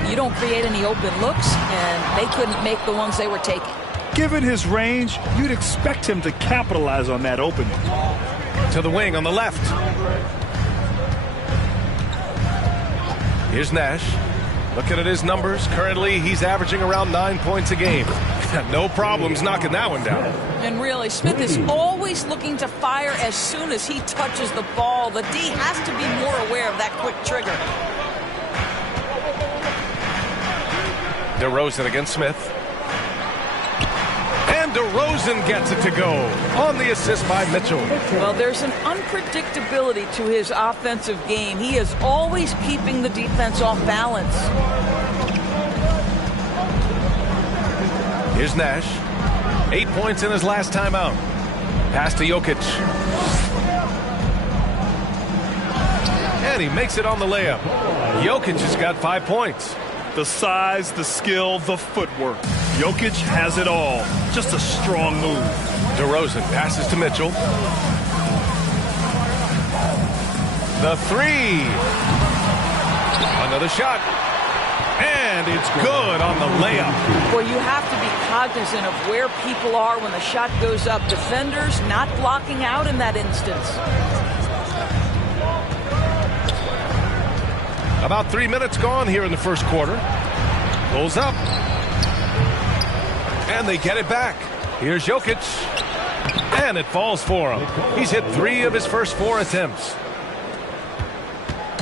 You don't create any open looks, and they couldn't make the ones they were taking. Given his range, you'd expect him to capitalize on that opening. To the wing on the left. Here's Nash. Looking at his numbers, currently he's averaging around 9 points a game. No problems knocking that one down. And really, Smith is always looking to fire as soon as he touches the ball. The D has to be more aware of that quick trigger. DeRozan against Smith. And DeRozan gets it to go on the assist by Mitchell. Well, there's an unpredictability to his offensive game. He is always keeping the defense off balance. Here's Nash. 8 points in his last time out. Pass to Jokic. And he makes it on the layup. Jokic has got 5 points. The size, the skill, the footwork. Jokic has it all. Just a strong move. DeRozan passes to Mitchell. The three. Another shot. And it's good on the layup. Well, you have to be cognizant of where people are when the shot goes up. Defenders not blocking out in that instance. About 3 minutes gone here in the first quarter. Pulls up. And they get it back. Here's Jokic. And it falls for him. He's hit 3 of his first 4 attempts.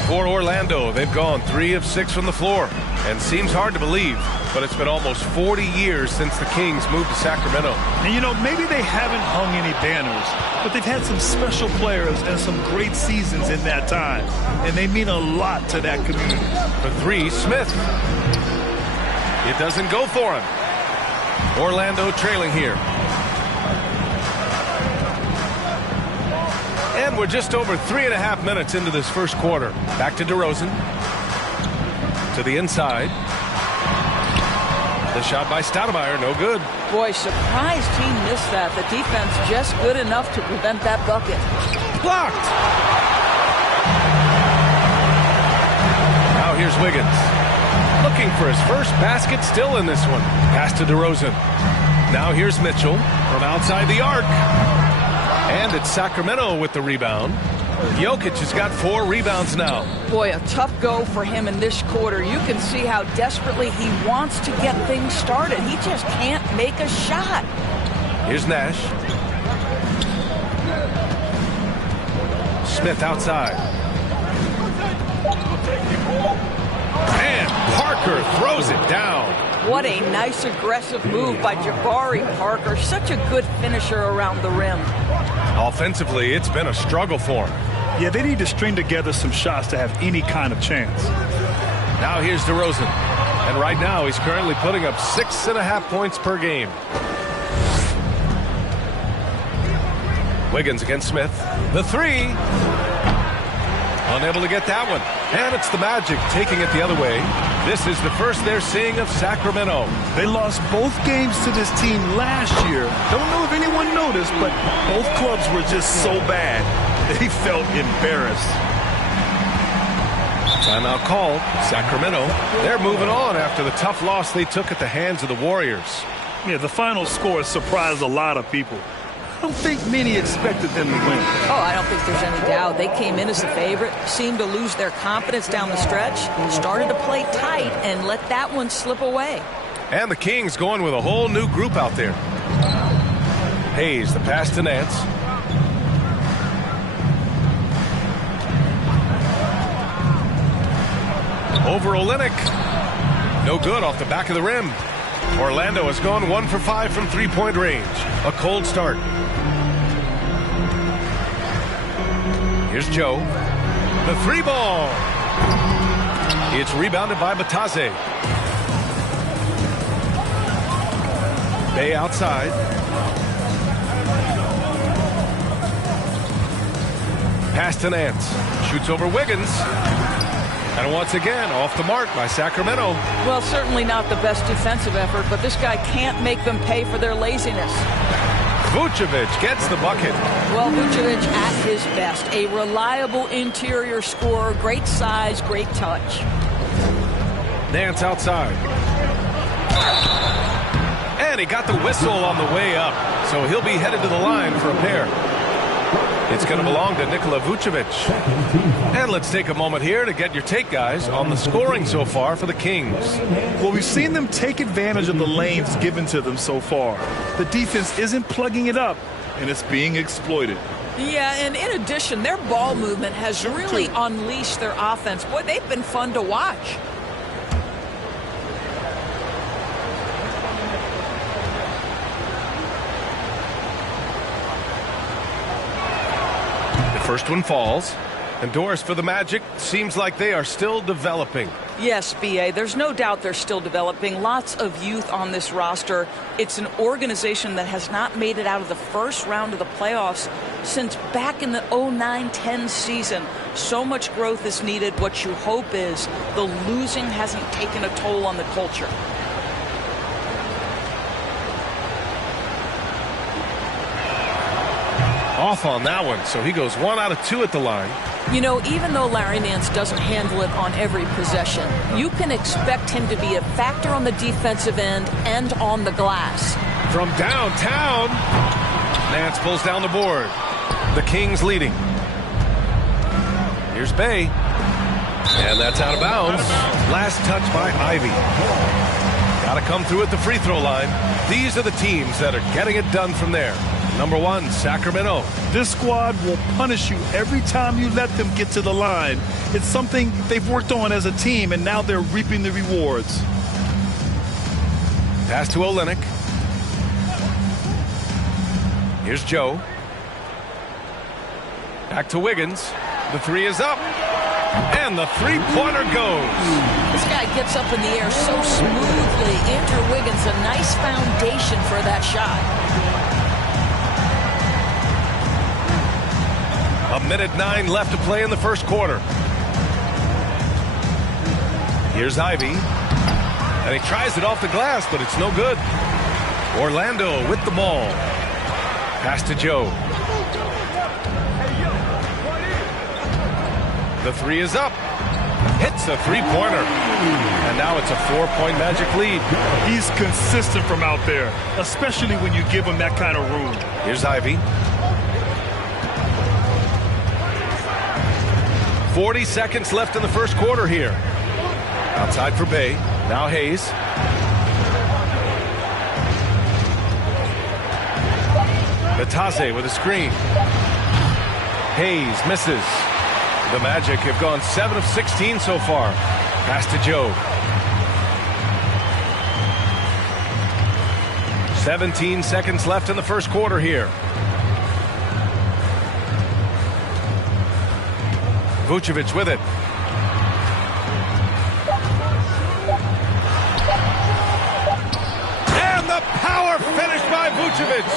For Orlando, they've gone 3 of 6 from the floor. And seems hard to believe, but it's been almost 40 years since the Kings moved to Sacramento. And you know, maybe they haven't hung any banners, but they've had some special players and some great seasons in that time. And they mean a lot to that community. For 3, Smith. It doesn't go for him. Orlando trailing here. And we're just over 3.5 minutes into this first quarter. Back to DeRozan. To the inside. The shot by Stoudemire, no good. Boy, surprised he missed that. The defense just good enough to prevent that bucket. Blocked! Now here's Wiggins. Looking for his first basket, still in this one. Pass to DeRozan. Now here's Mitchell from outside the arc. And it's Sacramento with the rebound. Jokic has got 4 rebounds now. Boy, a tough go for him in this quarter. You can see how desperately he wants to get things started. He just can't make a shot. Here's Nash. Smith outside. And Parker throws it down. What a nice aggressive move by Jabari Parker. Such a good finisher around the rim. Offensively, it's been a struggle for him. Yeah, they need to string together some shots to have any kind of chance. Now here's DeRozan. And right now, he's currently putting up 6.5 points per game. Wiggins against Smith. The three. Unable to get that one. And it's the Magic taking it the other way. This is the first they're seeing of Sacramento. They lost both games to this team last year. Don't know if anyone noticed, but both clubs were just so bad. They felt embarrassed. Timeout called. Sacramento, they're moving on after the tough loss they took at the hands of the Warriors. Yeah, the final score surprised a lot of people. I don't think many expected them to win. Oh, I don't think there's any doubt. They came in as the favorite, seemed to lose their confidence down the stretch, started to play tight, and let that one slip away. And the Kings going with a whole new group out there. Hayes, the pass to Nance. Over Olynyk. No good off the back of the rim. Orlando has gone 1 for 5 from three-point range. A cold start. Here's Joe. The three ball. It's rebounded by Batase. Bay outside. Pass to Nance. Shoots over Wiggins. And once again, off the mark by Sacramento. Well, certainly not the best defensive effort, but this guy can't make them pay for their laziness. Vucevic gets the bucket. Well, Vucevic at his best. A reliable interior scorer, great size, great touch. Nance outside. And he got the whistle on the way up, so he'll be headed to the line for a pair. It's going to belong to Nikola Vucevic. And let's take a moment here to get your take, guys, on the scoring so far for the Kings. Well, we've seen them take advantage of the lanes given to them so far. The defense isn't plugging it up, and it's being exploited. Yeah, and in addition, their ball movement has really unleashed their offense. Boy, they've been fun to watch. First one falls. And Doris, for the Magic, seems like they are still developing. Yes, B.A., there's no doubt they're still developing. Lots of youth on this roster. It's an organization that has not made it out of the first round of the playoffs since back in the 09-10 season. So much growth is needed. What you hope is the losing hasn't taken a toll on the culture. Off on that one, so he goes 1 out of 2 at the line. You know, even though Larry Nance doesn't handle it on every possession, you can expect him to be a factor on the defensive end and on the glass. From downtown, Nance pulls down the board. The Kings leading. Here's Bay. And that's out of bounds. Last touch by Ivy. Got to come through at the free throw line. These are the teams that are getting it done from there. Number 1, Sacramento. This squad will punish you every time you let them get to the line. It's something they've worked on as a team, and now they're reaping the rewards. Pass to Olynyk. Here's Joe. Back to Wiggins. The three is up. And the three-pointer goes. This guy gets up in the air so smoothly. Andrew Wiggins, a nice foundation for that shot. A minute 9 left to play in the first quarter. Here's Ivy. And he tries it off the glass, but it's no good. Orlando with the ball. Pass to Joe. The three is up. Hits a three-pointer. And now it's a 4-point Magic lead. He's consistent from out there, especially when you give him that kind of room. Here's Ivy. 40 seconds left in the first quarter here. Outside for Bay. Now Hayes. Batase with a screen. Hayes misses. The Magic have gone 7 of 16 so far. Pass to Joe. 17 seconds left in the first quarter here. Vucevic with it. And the power finish by Vucevic.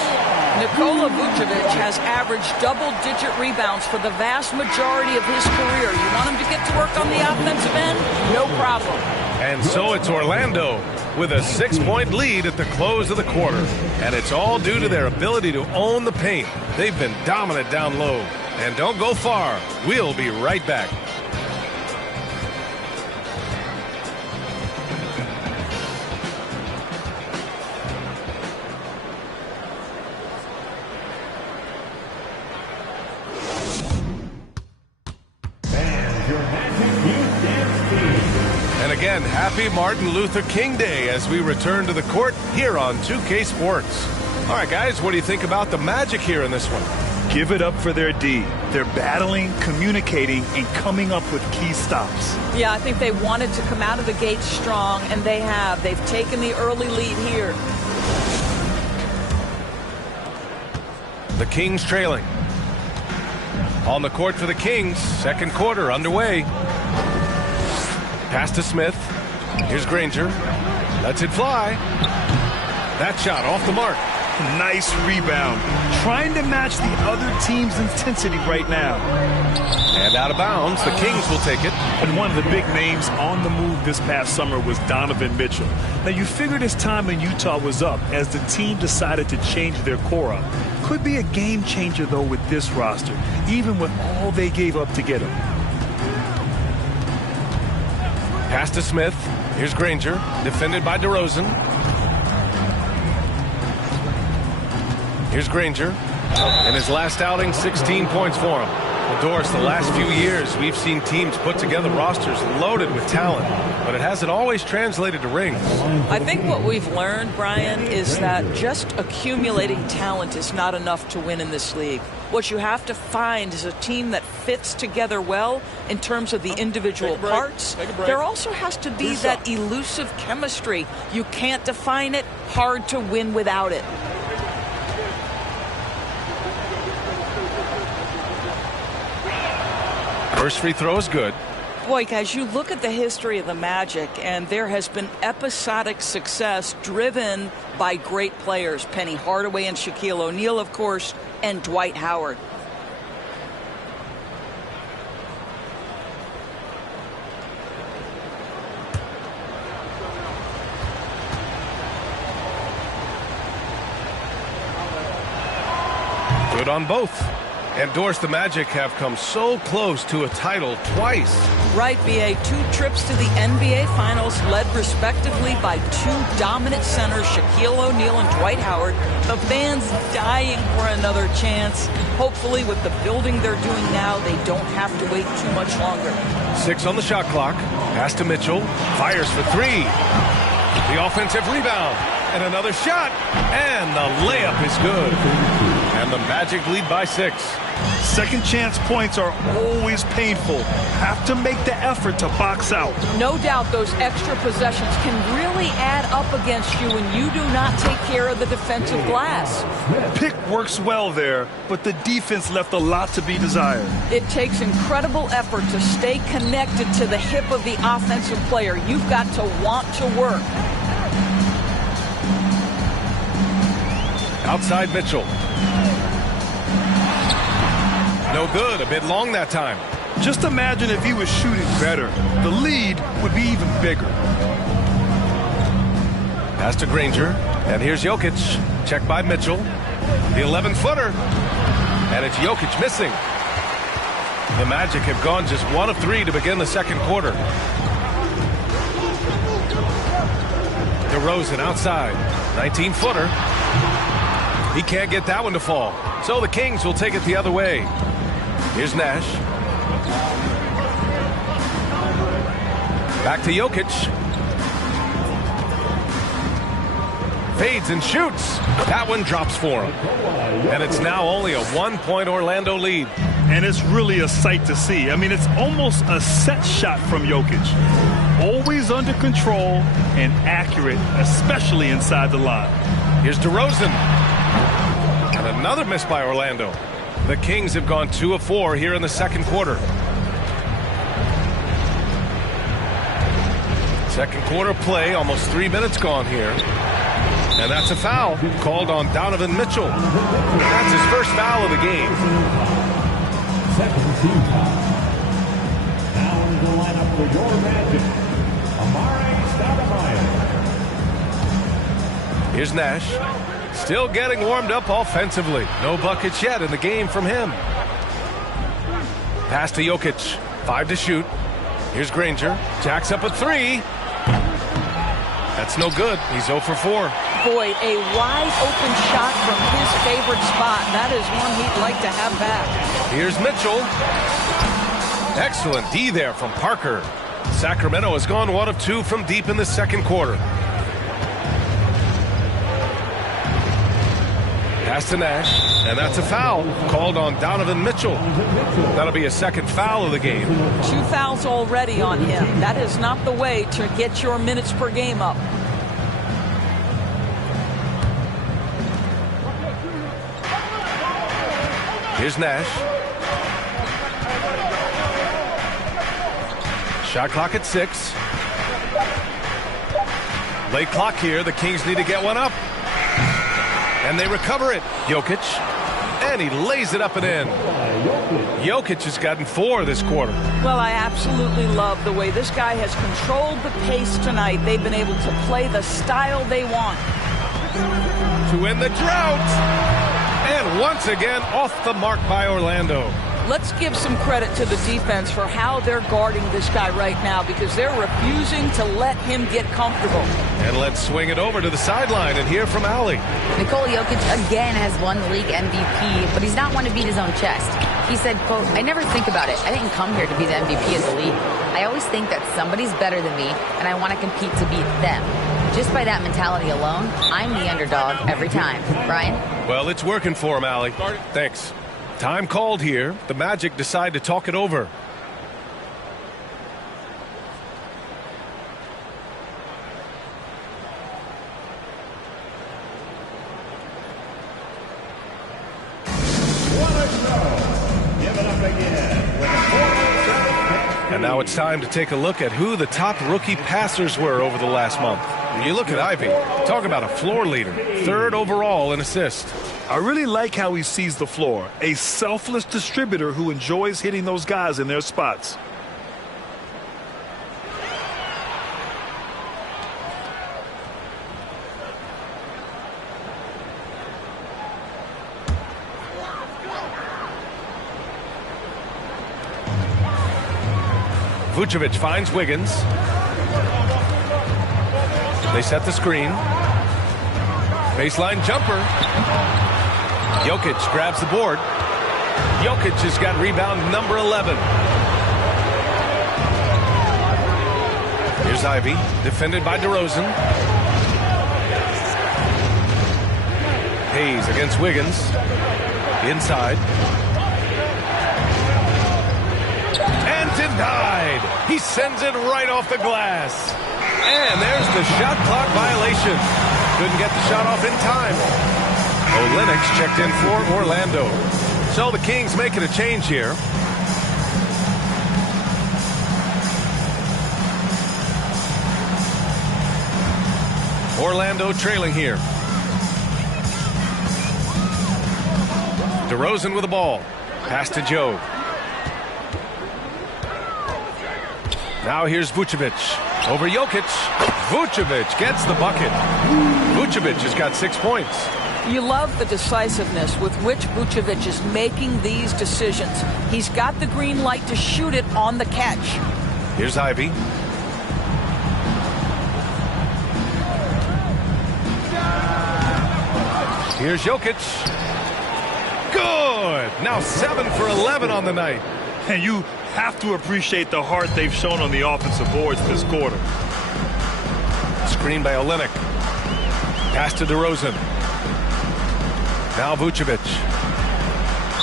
Nikola Vucevic has averaged double-digit rebounds for the vast majority of his career. You want him to get to work on the offensive end? No problem. And so it's Orlando with a 6-point lead at the close of the quarter. And it's all due to their ability to own the paint. They've been dominant down low. And don't go far. We'll be right back. And again, happy Martin Luther King Day as we return to the court here on 2K Sports. All right, guys, what do you think about the Magic here in this one? Give it up for their D. They're battling, communicating, and coming up with key stops. Yeah, I think they wanted to come out of the gate strong, and they have. They've taken the early lead here. The Kings trailing. On the court for the Kings, second quarter underway. Pass to Smith. Here's Granger. Lets it fly. That shot off the mark. Nice rebound. Trying to match the other team's intensity right now. And out of bounds, the Kings will take it. And one of the big names on the move this past summer was Donovan Mitchell. Now, you figured his time in Utah was up as the team decided to change their core up. Could be a game changer, though, with this roster, even with all they gave up to get him. Pass to Smith. Here's Granger. Defended by DeRozan. Here's Granger. In his last outing, 16 points for him. Well, Doris, the last few years, we've seen teams put together rosters loaded with talent, but it hasn't always translated to rings. I think what we've learned, Brian, is that just accumulating talent is not enough to win in this league. What you have to find is a team that fits together well in terms of the individual parts. There also has to be that elusive chemistry. You can't define it. Hard to win without it. First free throw is good. Boy, guys, you look at the history of the Magic, and there has been episodic success driven by great players. Penny Hardaway and Shaquille O'Neal, of course, and Dwight Howard. Good on both. And Doris, the Magic have come so close to a title twice. Right, B.A. 2 trips to the NBA Finals, led respectively by 2 dominant centers, Shaquille O'Neal and Dwight Howard. The fans dying for another chance. Hopefully, with the building they're doing now, they don't have to wait too much longer. 6 on the shot clock. Pass to Mitchell. Fires for 3. The offensive rebound. And another shot. And the layup is good. And the Magic lead by 6. Second chance points are always painful. Have to make the effort to box out. No doubt those extra possessions can really add up against you when you do not take care of the defensive glass. Pick works well there, but the defense left a lot to be desired. It takes incredible effort to stay connected to the hip of the offensive player. You've got to want to work. Outside Mitchell. No good. A bit long that time. Just imagine if he was shooting better. The lead would be even bigger. Pass to Granger. And here's Jokic. Checked by Mitchell. The 11-footer. And it's Jokic missing. The Magic have gone just 1 of 3 to begin the second quarter. DeRozan outside. 19-footer. He can't get that one to fall. So the Kings will take it the other way. Here's Nash. Back to Jokic. Fades and shoots. That one drops for him. And it's now only a 1-point Orlando lead. And it's really a sight to see. I mean, it's almost a set shot from Jokic. Always under control and accurate, especially inside the line. Here's DeRozan. And another miss by Orlando. The Kings have gone 2 of 4 here in the second quarter. Second quarter play, almost 3 minutes gone here. And that's a foul called on Donovan Mitchell. That's his first foul of the game. Second team foul. Now in the lineup for your Magic, Amare Stoudemire. Here's Nash. Still getting warmed up offensively. No buckets yet in the game from him. Pass to Jokic. 5 to shoot. Here's Granger. Jacks up a 3. That's no good. He's 0 for 4. Boy, a wide open shot from his favorite spot. That is one he'd like to have back. Here's Mitchell. Excellent D there from Parker. Sacramento has gone 1 of 2 from deep in the second quarter. Pass to Nash, and that's a foul called on Donovan Mitchell. That'll be a second foul of the game. 2 fouls already on him. That is not the way to get your minutes per game up. Here's Nash. Shot clock at 6. Late clock here. The Kings need to get one up. And they recover it. Jokic. And he lays it up and in. Jokic has gotten 4 this quarter. Well, I absolutely love the way this guy has controlled the pace tonight. They've been able to play the style they want. To win the drought. And once again, off the mark by Orlando. Let's give some credit to the defense for how they're guarding this guy right now, because they're refusing to let him get comfortable. And let's swing it over to the sideline and hear from Allie. Nikola Jokic again has won the league MVP, but he's not one to beat his own chest. He said, quote, "I never think about it. I didn't come here to be the MVP of the league. I always think that somebody's better than me, and I want to compete to beat them. Just by that mentality alone, I'm the underdog every time." Brian? Well, it's working for him, Allie. Thanks. Time called here. The Magic decide to talk it over. And now it's time to take a look at who the top rookie passers were over the last month. You look at Ivy. Talk about a floor leader. 3rd overall in assists. I really like how he sees the floor. A selfless distributor who enjoys hitting those guys in their spots. Vucevic finds Wiggins. They set the screen. Baseline jumper. Jokic grabs the board. Jokic has got rebound number 11. Here's Ivy, defended by DeRozan. Hayes against Wiggins. Inside. And denied. He sends it right off the glass. And there's the shot clock violation. Couldn't get the shot off in time. Olenek checked in for Orlando. So the Kings making a change here. Orlando trailing here. DeRozan with the ball. Pass to Joe. Now here's Vucevic. Over Jokic. Vucevic gets the bucket. Vucevic has got 6 points. You love the decisiveness with which Vucevic is making these decisions. He's got the green light to shoot it on the catch. Here's Ivy. Here's Jokic. Good. Now 7 for 11 on the night. And you have to appreciate the heart they've shown on the offensive boards this quarter. Screen by Olenek. Pass to DeRozan. Now Vucevic.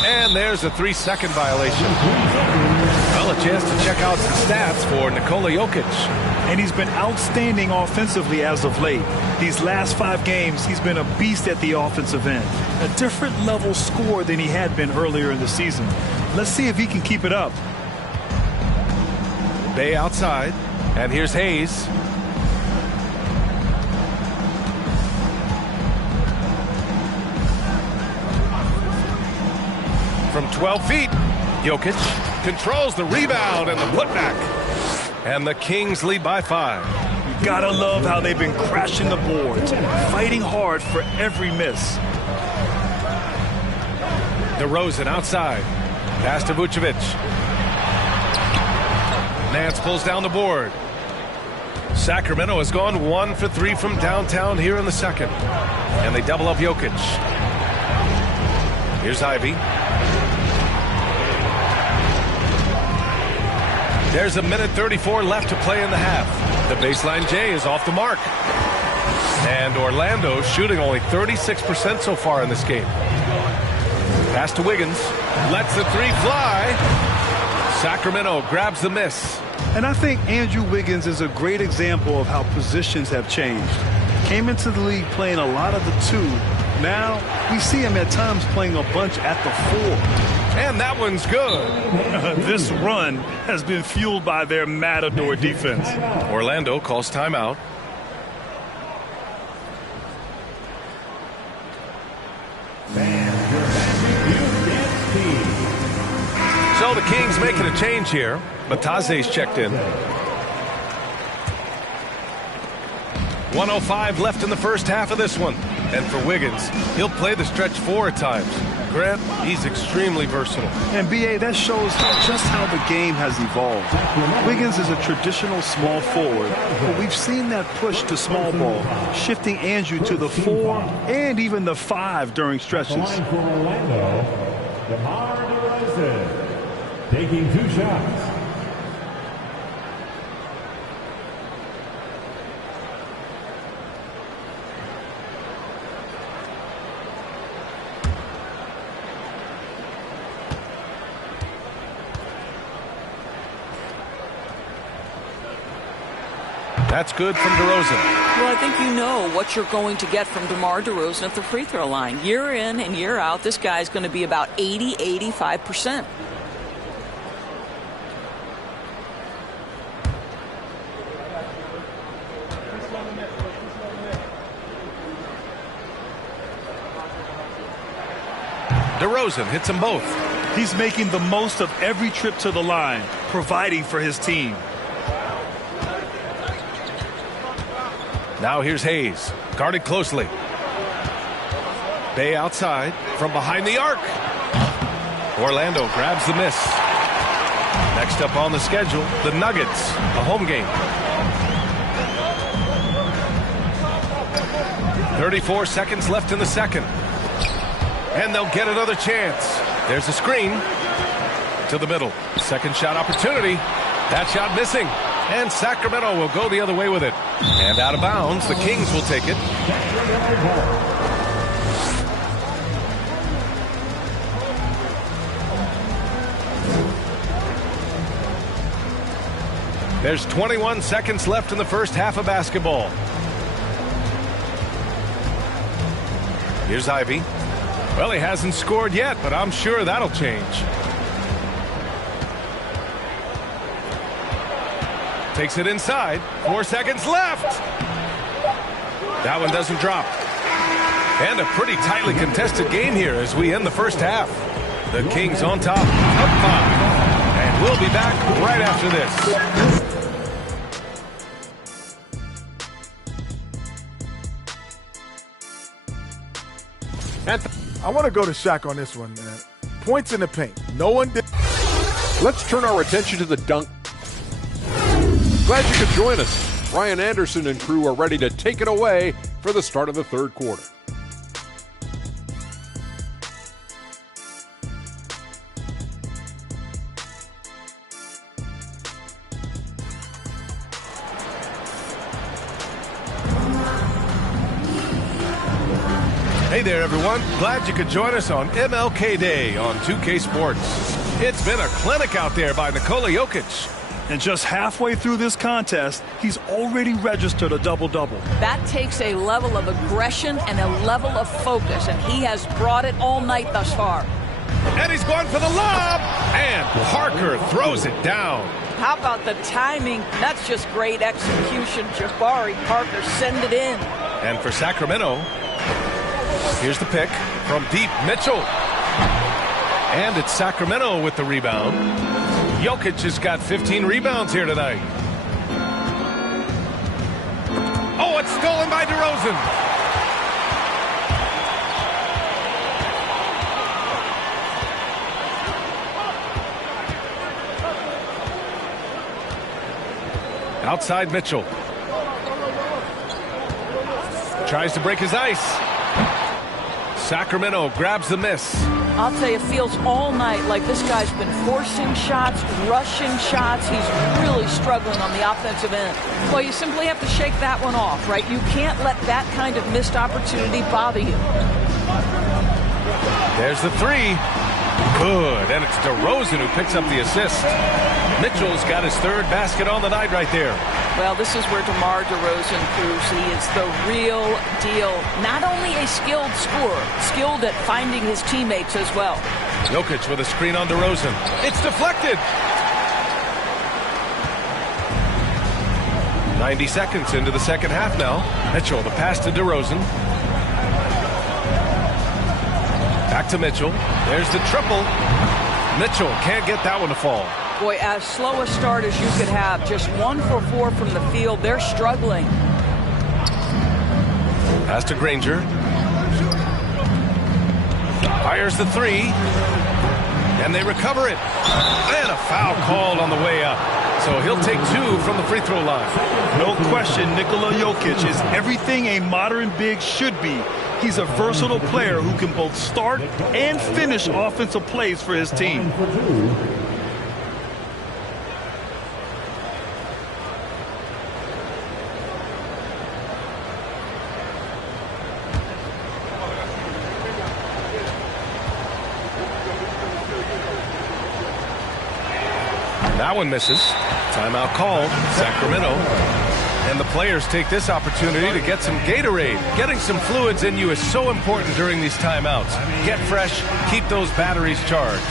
And there's a 3-second violation. Well, a chance to check out some stats for Nikola Jokic. and he's been outstanding offensively as of late. These last 5 games, he's been a beast at the offensive end. A different level scorer than he had been earlier in the season. Let's see if he can keep it up. Bay outside, and here's Hayes. From 12 feet, Jokic controls the rebound and the putback. And the Kings lead by 5. You gotta love how they've been crashing the boards, fighting hard for every miss. DeRozan outside. Pass to Vucevic. Nance pulls down the board. Sacramento has gone 1 for 3 from downtown here in the second. And they double up Jokic. Here's Ivy. There's 1:34 left to play in the half. The baseline J is off the mark. And Orlando shooting only 36% so far in this game. Pass to Wiggins. Lets the 3 fly. Sacramento grabs the miss. And I think Andrew Wiggins is a great example of how positions have changed. Came into the league playing a lot of the 2. Now we see him at times playing a bunch at the 4. And that one's good. This run has been fueled by their matador defense. Orlando calls timeout. So the Kings making a change here. Bataze's checked in. 1:05 left in the first half of this one. And for Wiggins, he'll play the stretch 4 at times. Grant, he's extremely versatile. And B.A., that shows just how the game has evolved. Wiggins is a traditional small forward, but we've seen that push to small ball, shifting Andrew to the 4 and even the 5 during stretches. For Orlando, DeMar DeRozan, taking 2 shots. That's good from DeRozan. Well, I think you know what you're going to get from DeMar DeRozan at the free throw line. Year in and year out, this guy's going to be about 80-85%. DeRozan hits them both. He's making the most of every trip to the line, providing for his team. Now here's Hayes, guarded closely. Bay outside from behind the arc. Orlando grabs the miss. Next up on the schedule, the Nuggets, a home game. 34 seconds left in the second. And they'll get another chance. There's a screen to the middle. Second shot opportunity. That shot missing. And Sacramento will go the other way with it. And out of bounds, the Kings will take it. There's 21 seconds left in the first half of basketball. Here's Ivy. Well, he hasn't scored yet, but I'm sure that'll change. Takes it inside. 4 seconds left. That one doesn't drop. And a pretty tightly contested game here as we end the first half. The Kings on top, up 5. And we'll be back right after this. I want to go to Shaq on this one, man. Points in the paint. No one did. Let's turn our attention to the dunk. Glad you could join us. Ryan Anderson and crew are ready to take it away for the start of the third quarter. Hey there, everyone. Glad you could join us on MLK Day on 2K Sports. It's been a clinic out there by Nikola Jokic. And just halfway through this contest, he's already registered a double-double. That takes a level of aggression and a level of focus, and he has brought it all night thus far. And he's going for the lob, and Parker throws it down. How about the timing? That's just great execution. Jabari Parker send it in. And for Sacramento, here's the pick from deep, Mitchell. And it's Sacramento with the rebound. Jokic has got 15 rebounds here tonight. Oh, it's stolen by DeRozan. Outside Mitchell. Tries to break his ice. Sacramento grabs the miss. I'll tell you, it feels all night like this guy's been forcing shots, rushing shots. He's really struggling on the offensive end. Well, you simply have to shake that one off, right? You can't let that kind of missed opportunity bother you. There's the three. Good. And it's DeRozan who picks up the assist. Mitchell's got his third basket on the night right there. Well, this is where DeMar DeRozan proves he is the real deal. Not only a skilled scorer, skilled at finding his teammates as well. Jokic with a screen on DeRozan. It's deflected. 90 seconds into the second half now. Mitchell, the pass to DeRozan. Back to Mitchell. There's the triple. Mitchell can't get that one to fall. Boy, as slow a start as you could have. Just 1 for 4 from the field. They're struggling. Pass to Granger. Fires the three. And they recover it. And a foul called on the way up. So he'll take 2 from the free throw line. No question, Nikola Jokic is everything a modern big should be. He's a versatile player who can both start and finish offensive plays for his team. That one misses. Timeout called. Sacramento. And the players take this opportunity to get some Gatorade. Getting some fluids in you is so important during these timeouts. Get fresh, keep those batteries charged.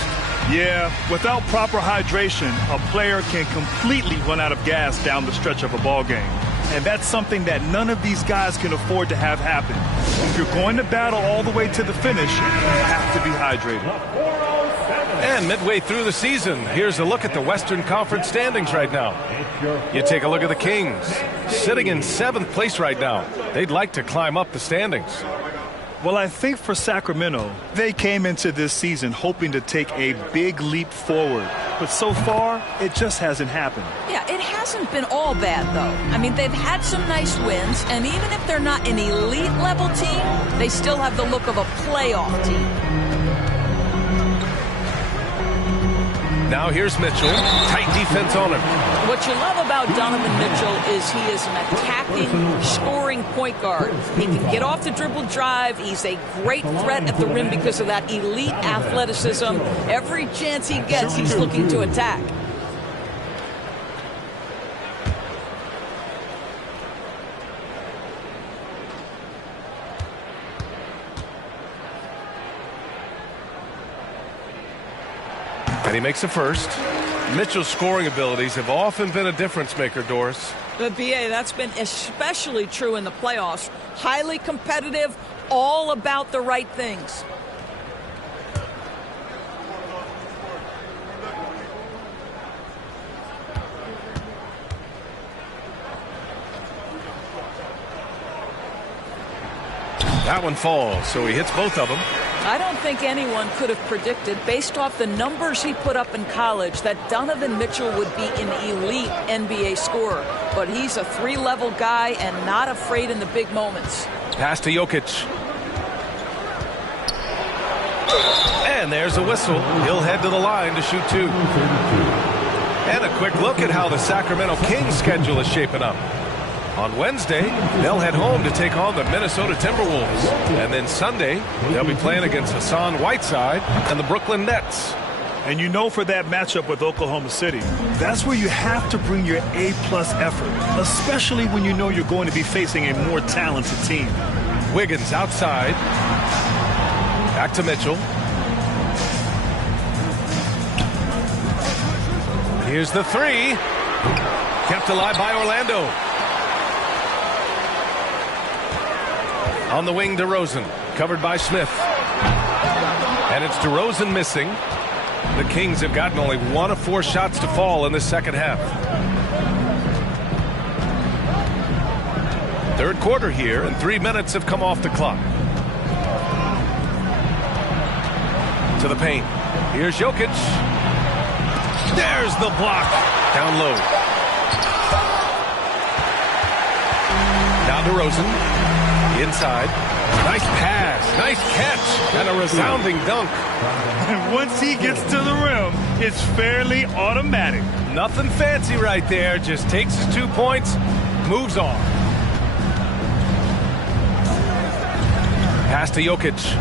Yeah, without proper hydration, a player can completely run out of gas down the stretch of a ball game. And that's something that none of these guys can afford to have happen. If you're going to battle all the way to the finish, you have to be hydrated. And midway through the season, here's a look at the Western Conference standings right now. You take a look at the Kings, sitting in 7th place right now. They'd like to climb up the standings. Well, I think for Sacramento, they came into this season hoping to take a big leap forward. But so far, it just hasn't happened. Yeah, it hasn't been all bad, though. I mean, they've had some nice wins, and even if they're not an elite-level team, they still have the look of a playoff team. Now here's Mitchell. Tight defense on him. What you love about Donovan Mitchell is he is an attacking, scoring point guard. He can get off the dribble drive. He's a great threat at the rim because of that elite athleticism. Every chance he gets, he's looking to attack. And he makes a first. Mitchell's scoring abilities have often been a difference maker, Doris. But, B.A., that's been especially true in the playoffs. Highly competitive, all about the right things. That one falls, so he hits both of them. I don't think anyone could have predicted, based off the numbers he put up in college, that Donovan Mitchell would be an elite NBA scorer. But he's a 3-level guy and not afraid in the big moments. Pass to Jokic. And there's a whistle. He'll head to the line to shoot 2. And a quick look at how the Sacramento Kings schedule is shaping up. On Wednesday, they'll head home to take on the Minnesota Timberwolves. And then Sunday, they'll be playing against Hassan Whiteside and the Brooklyn Nets. And you know for that matchup with Oklahoma City, that's where you have to bring your A-plus effort, especially when you know you're going to be facing a more talented team. Wiggins outside. Back to Mitchell. Here's the three. Kept alive by Orlando. On the wing, DeRozan. Covered by Smith. And it's DeRozan missing. The Kings have gotten only 1 of 4 shots to fall in the second half. Third quarter here, and 3 minutes have come off the clock. To the paint. Here's Jokic. There's the block. Down low. Now DeRozan. Inside. Nice pass. Nice catch. And a resounding dunk. And once he gets to the rim, it's fairly automatic. Nothing fancy right there. Just takes his 2 points, moves on. Pass to Jokic.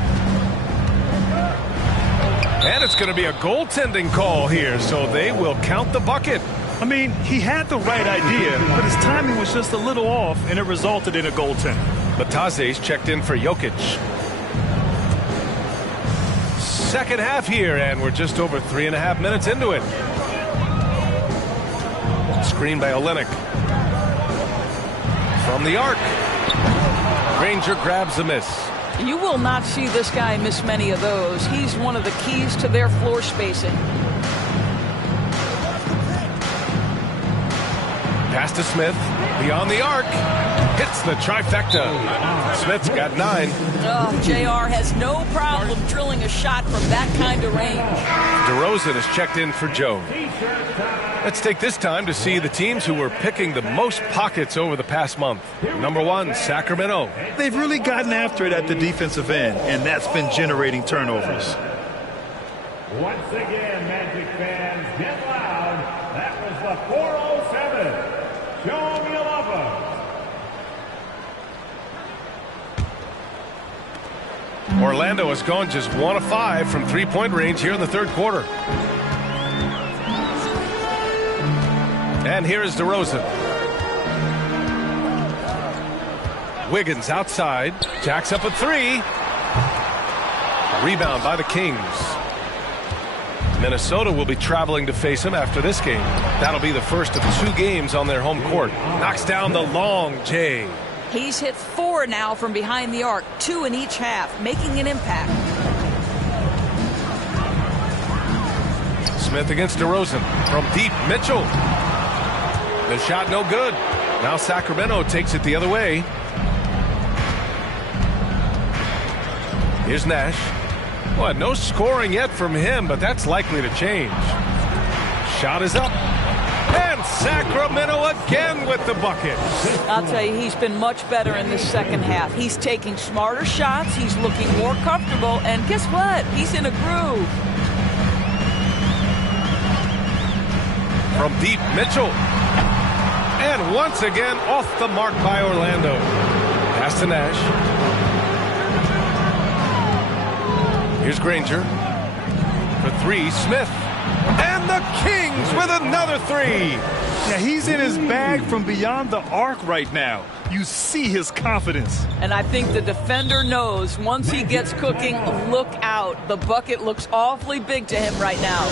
And it's going to be a goaltending call here, so they will count the bucket. I mean, he had the right idea, but his timing was just a little off, and it resulted in a goaltending. Batase's checked in for Jokic. Second half here, and we're just over 3.5 minutes into it. Screen by Olynyk. From the arc. Granger grabs a miss. You will not see this guy miss many of those. He's one of the keys to their floor spacing. Pass to Smith. Beyond the arc. Hits the trifecta. Smith's got 9. Oh, JR has no problem drilling a shot from that kind of range. DeRozan is checked in for Joe. Let's take this time to see the teams who were picking the most pockets over the past month. Number 1, Sacramento. They've really gotten after it at the defensive end, and that's been generating turnovers. Once again, Magic fans, get loud. That was the 407. Show me a lover. Orlando has gone just 1 of 5 from 3-point range here in the third quarter. And here is DeRozan. Wiggins outside. Jacks up a 3. Rebound by the Kings. Minnesota will be traveling to face him after this game. That'll be the first of 2 games on their home court. Knocks down the long J. He's hit 4 now from behind the arc, 2 in each half, making an impact. Smith against DeRozan. From deep, Mitchell. The shot no good. Now Sacramento takes it the other way. Here's Nash. Well, no scoring yet from him, but that's likely to change. Shot is up. And Sacramento again with the bucket. I'll tell you, he's been much better in this second half. He's taking smarter shots. He's looking more comfortable. And guess what? He's in a groove. From deep, Mitchell. And once again, off the mark by Orlando. Pass to Nash. Here's Granger. For 3, Smith. And the Kings with another 3. Yeah, he's in his bag from beyond the arc right now. You see his confidence. And I think the defender knows once he gets cooking, look out. The bucket looks awfully big to him right now.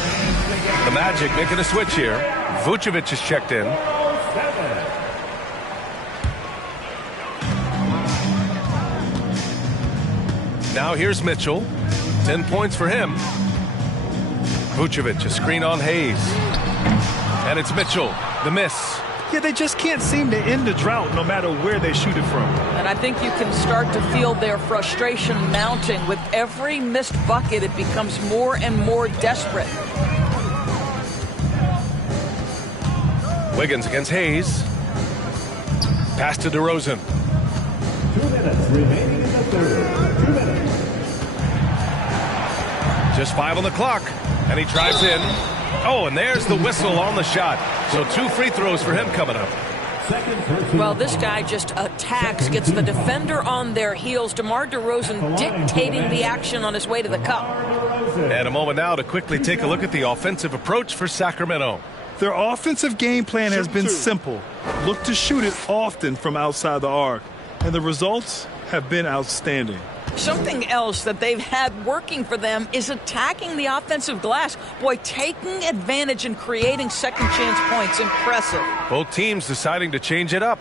The Magic making a switch here. Vucevic is checked in. Now here's Mitchell. 10 points for him. Vucevic, a screen on Hayes. And it's Mitchell, the miss. Yeah, they just can't seem to end the drought no matter where they shoot it from. And I think you can start to feel their frustration mounting. With every missed bucket, it becomes more and more desperate. Wiggins against Hayes. Pass to DeRozan. 2 minutes remaining in the third. 2 minutes. Just 5 on the clock. And he drives in. Oh, and there's the whistle on the shot. So 2 free throws for him coming up. Well, this guy just attacks, gets the defender on their heels. DeMar DeRozan dictating the action on his way to the cup. And a moment now to quickly take a look at the offensive approach for Sacramento. Their offensive game plan has been simple. Look to shoot it often from outside the arc. And the results have been outstanding. Something else that they've had working for them is attacking the offensive glass. Boy, taking advantage and creating second chance points. Impressive. Both teams deciding to change it up.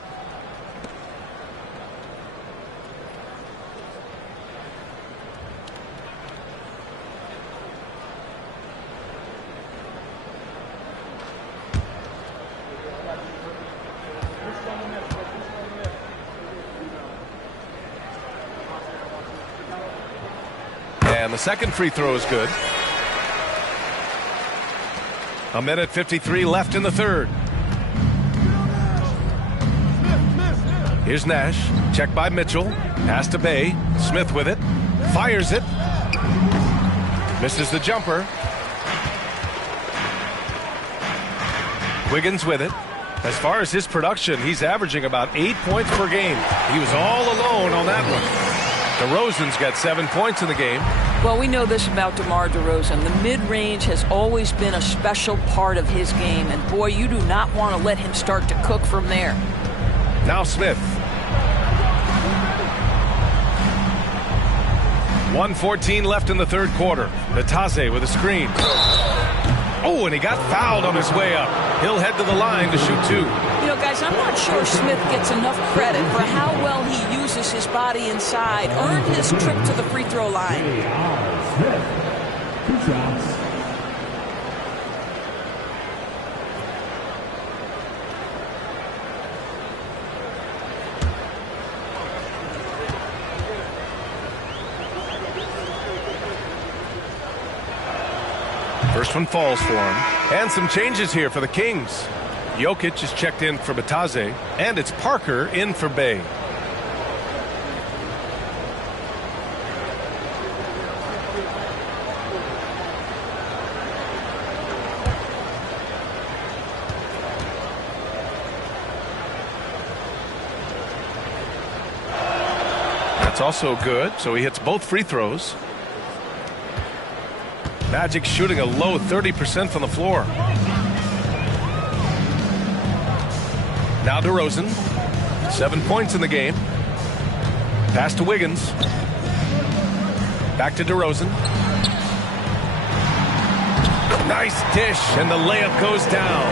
And the second free throw is good. A minute 53 left in the third. Here's Nash. Check by Mitchell. Pass to Bay. Smith with it. Fires it. Misses the jumper. Wiggins with it. As far as his production, he's averaging about 8 points per game. He was all alone on that one. DeRozan's got 7 points in the game. Well, we know this about DeMar DeRozan. The mid-range has always been a special part of his game. And, boy, you do not want to let him start to cook from there. Now Smith. 1:14 left in the third quarter. Nataze with a screen. Oh, and he got fouled on his way up. He'll head to the line to shoot two. You know, guys, I'm not sure Smith gets enough credit for how well he uses his body inside, earned his trip to the free throw line. First one falls for him. And some changes here for the Kings. Jokic is checked in for Bataze, and it's Parker in for Bay. That's also good, so he hits both free throws. Magic shooting a low 30% from the floor. Now DeRozan. 7 points in the game. Pass to Wiggins. Back to DeRozan. Nice dish, and the layup goes down.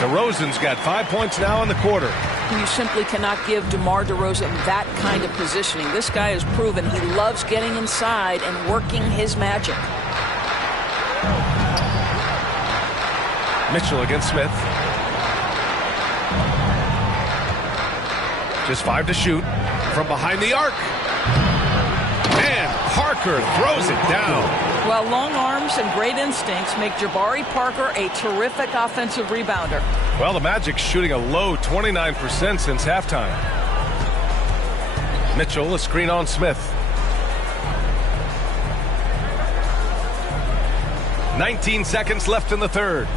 DeRozan's got 5 points now in the quarter. You simply cannot give DeMar DeRozan that kind of positioning. This guy has proven he loves getting inside and working his magic. Mitchell against Smith. Just 5 to shoot from behind the arc. And Parker throws it down. Well, long arms and great instincts make Jabari Parker a terrific offensive rebounder. Well, the Magic's shooting a low 29% since halftime. Mitchell, a screen on Smith. 19 seconds left in the third.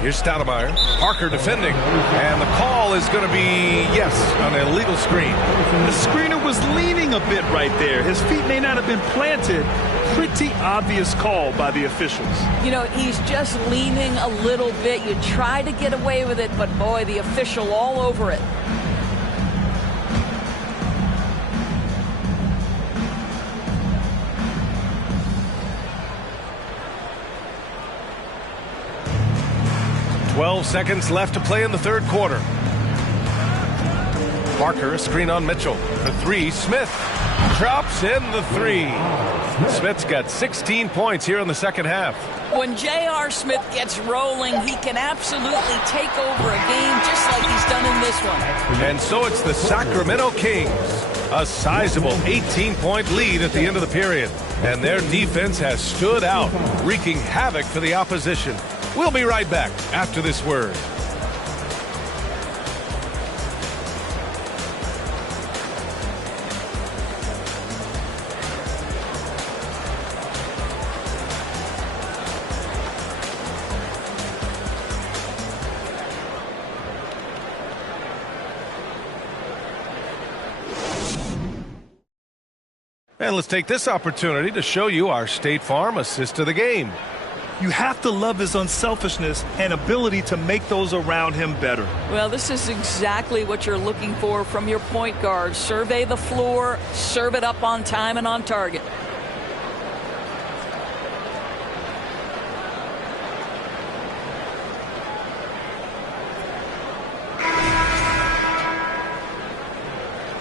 Here's Stoudemire. Parker defending. And the call is going to be, yes, an illegal screen. The screener was leaning a bit right there. His feet may not have been planted. Pretty obvious call by the officials. You know, he's just leaning a little bit. You try to get away with it, but boy, the official all over it. Twelve seconds left to play in the third quarter. Parker, a screen on Mitchell. For three, Smith drops in the three. Smith's got 16 points here in the second half. When J.R. Smith gets rolling, he can absolutely take over a game just like he's done in this one. And so it's the Sacramento Kings. A sizable 18-point lead at the end of the period. And their defense has stood out, wreaking havoc for the opposition. We'll be right back after this word. And let's take this opportunity to show you our State Farm assist of the game. You have to love his unselfishness and ability to make those around him better. Well, this is exactly what you're looking for from your point guard. Survey the floor, serve it up on time and on target.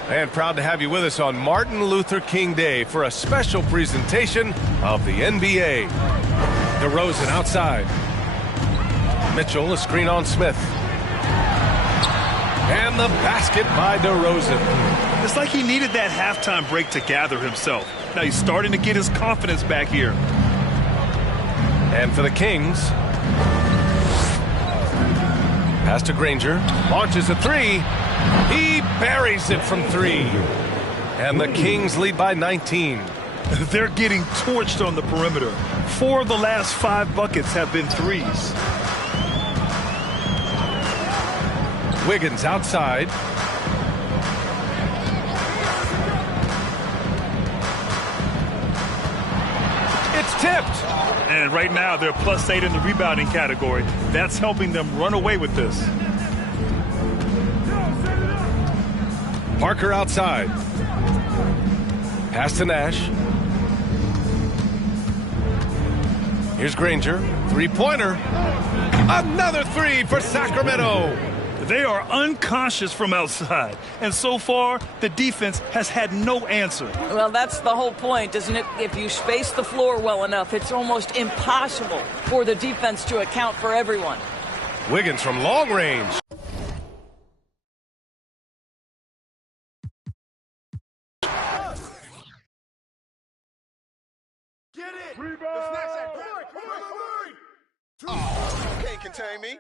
And proud to have you with us on Martin Luther King Day for a special presentation of the NBA. DeRozan outside. Mitchell, a screen on Smith. And the basket by DeRozan. It's like he needed that halftime break to gather himself. Now he's starting to get his confidence back here. And for the Kings, pass to Granger, launches a three. He buries it from three. And the Kings lead by 19. They're getting torched on the perimeter. 4 of the last 5 buckets have been threes. Wiggins outside. It's tipped. And right now they're +8 in the rebounding category. That's helping them run away with this. Parker outside. Pass to Nash. Here's Granger. Three-pointer. Another three for Sacramento. They are unconscious from outside. And so far, the defense has had no answer. Well, that's the whole point, isn't it? If you space the floor well enough, it's almost impossible for the defense to account for everyone. Wiggins from long range. Oh, you can't contain me.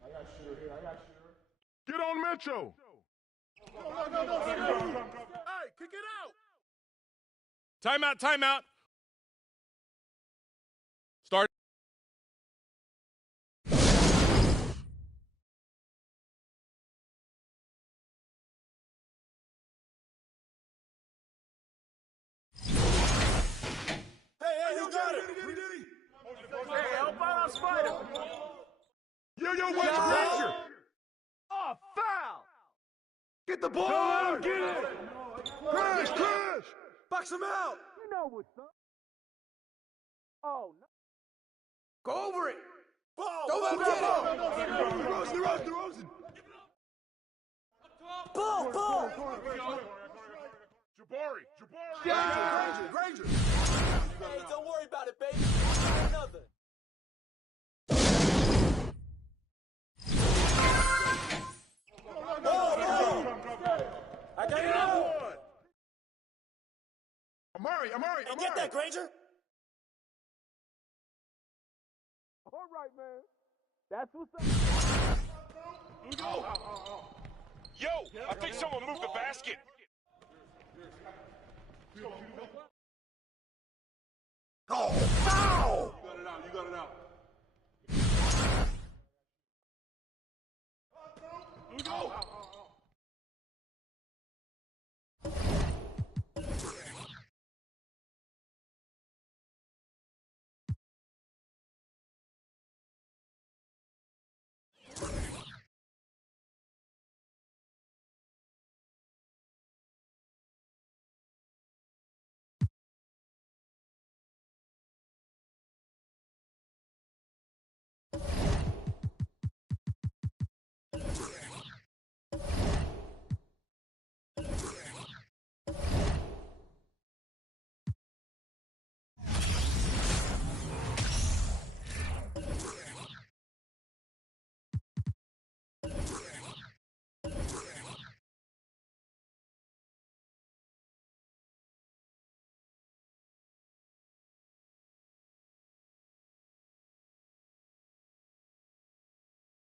I got shooter here. Get on Mitchell. No. Hey, kick it out. Timeout. Start. Hey, you got it. Hey, help out on Spider. Yo, watch Granger. Oh, foul. Get the ball. Get it. Crash. Box him out. You know what's up. Oh, no. Go over it. Ball. Go let him get it. DeRozan. Ball. Jabari. Granger. Hey, don't worry about it, baby. Another. I got it. Amari. Hey, get that, Granger. All right, man. That's what's up. Yo, I think someone moved the basket.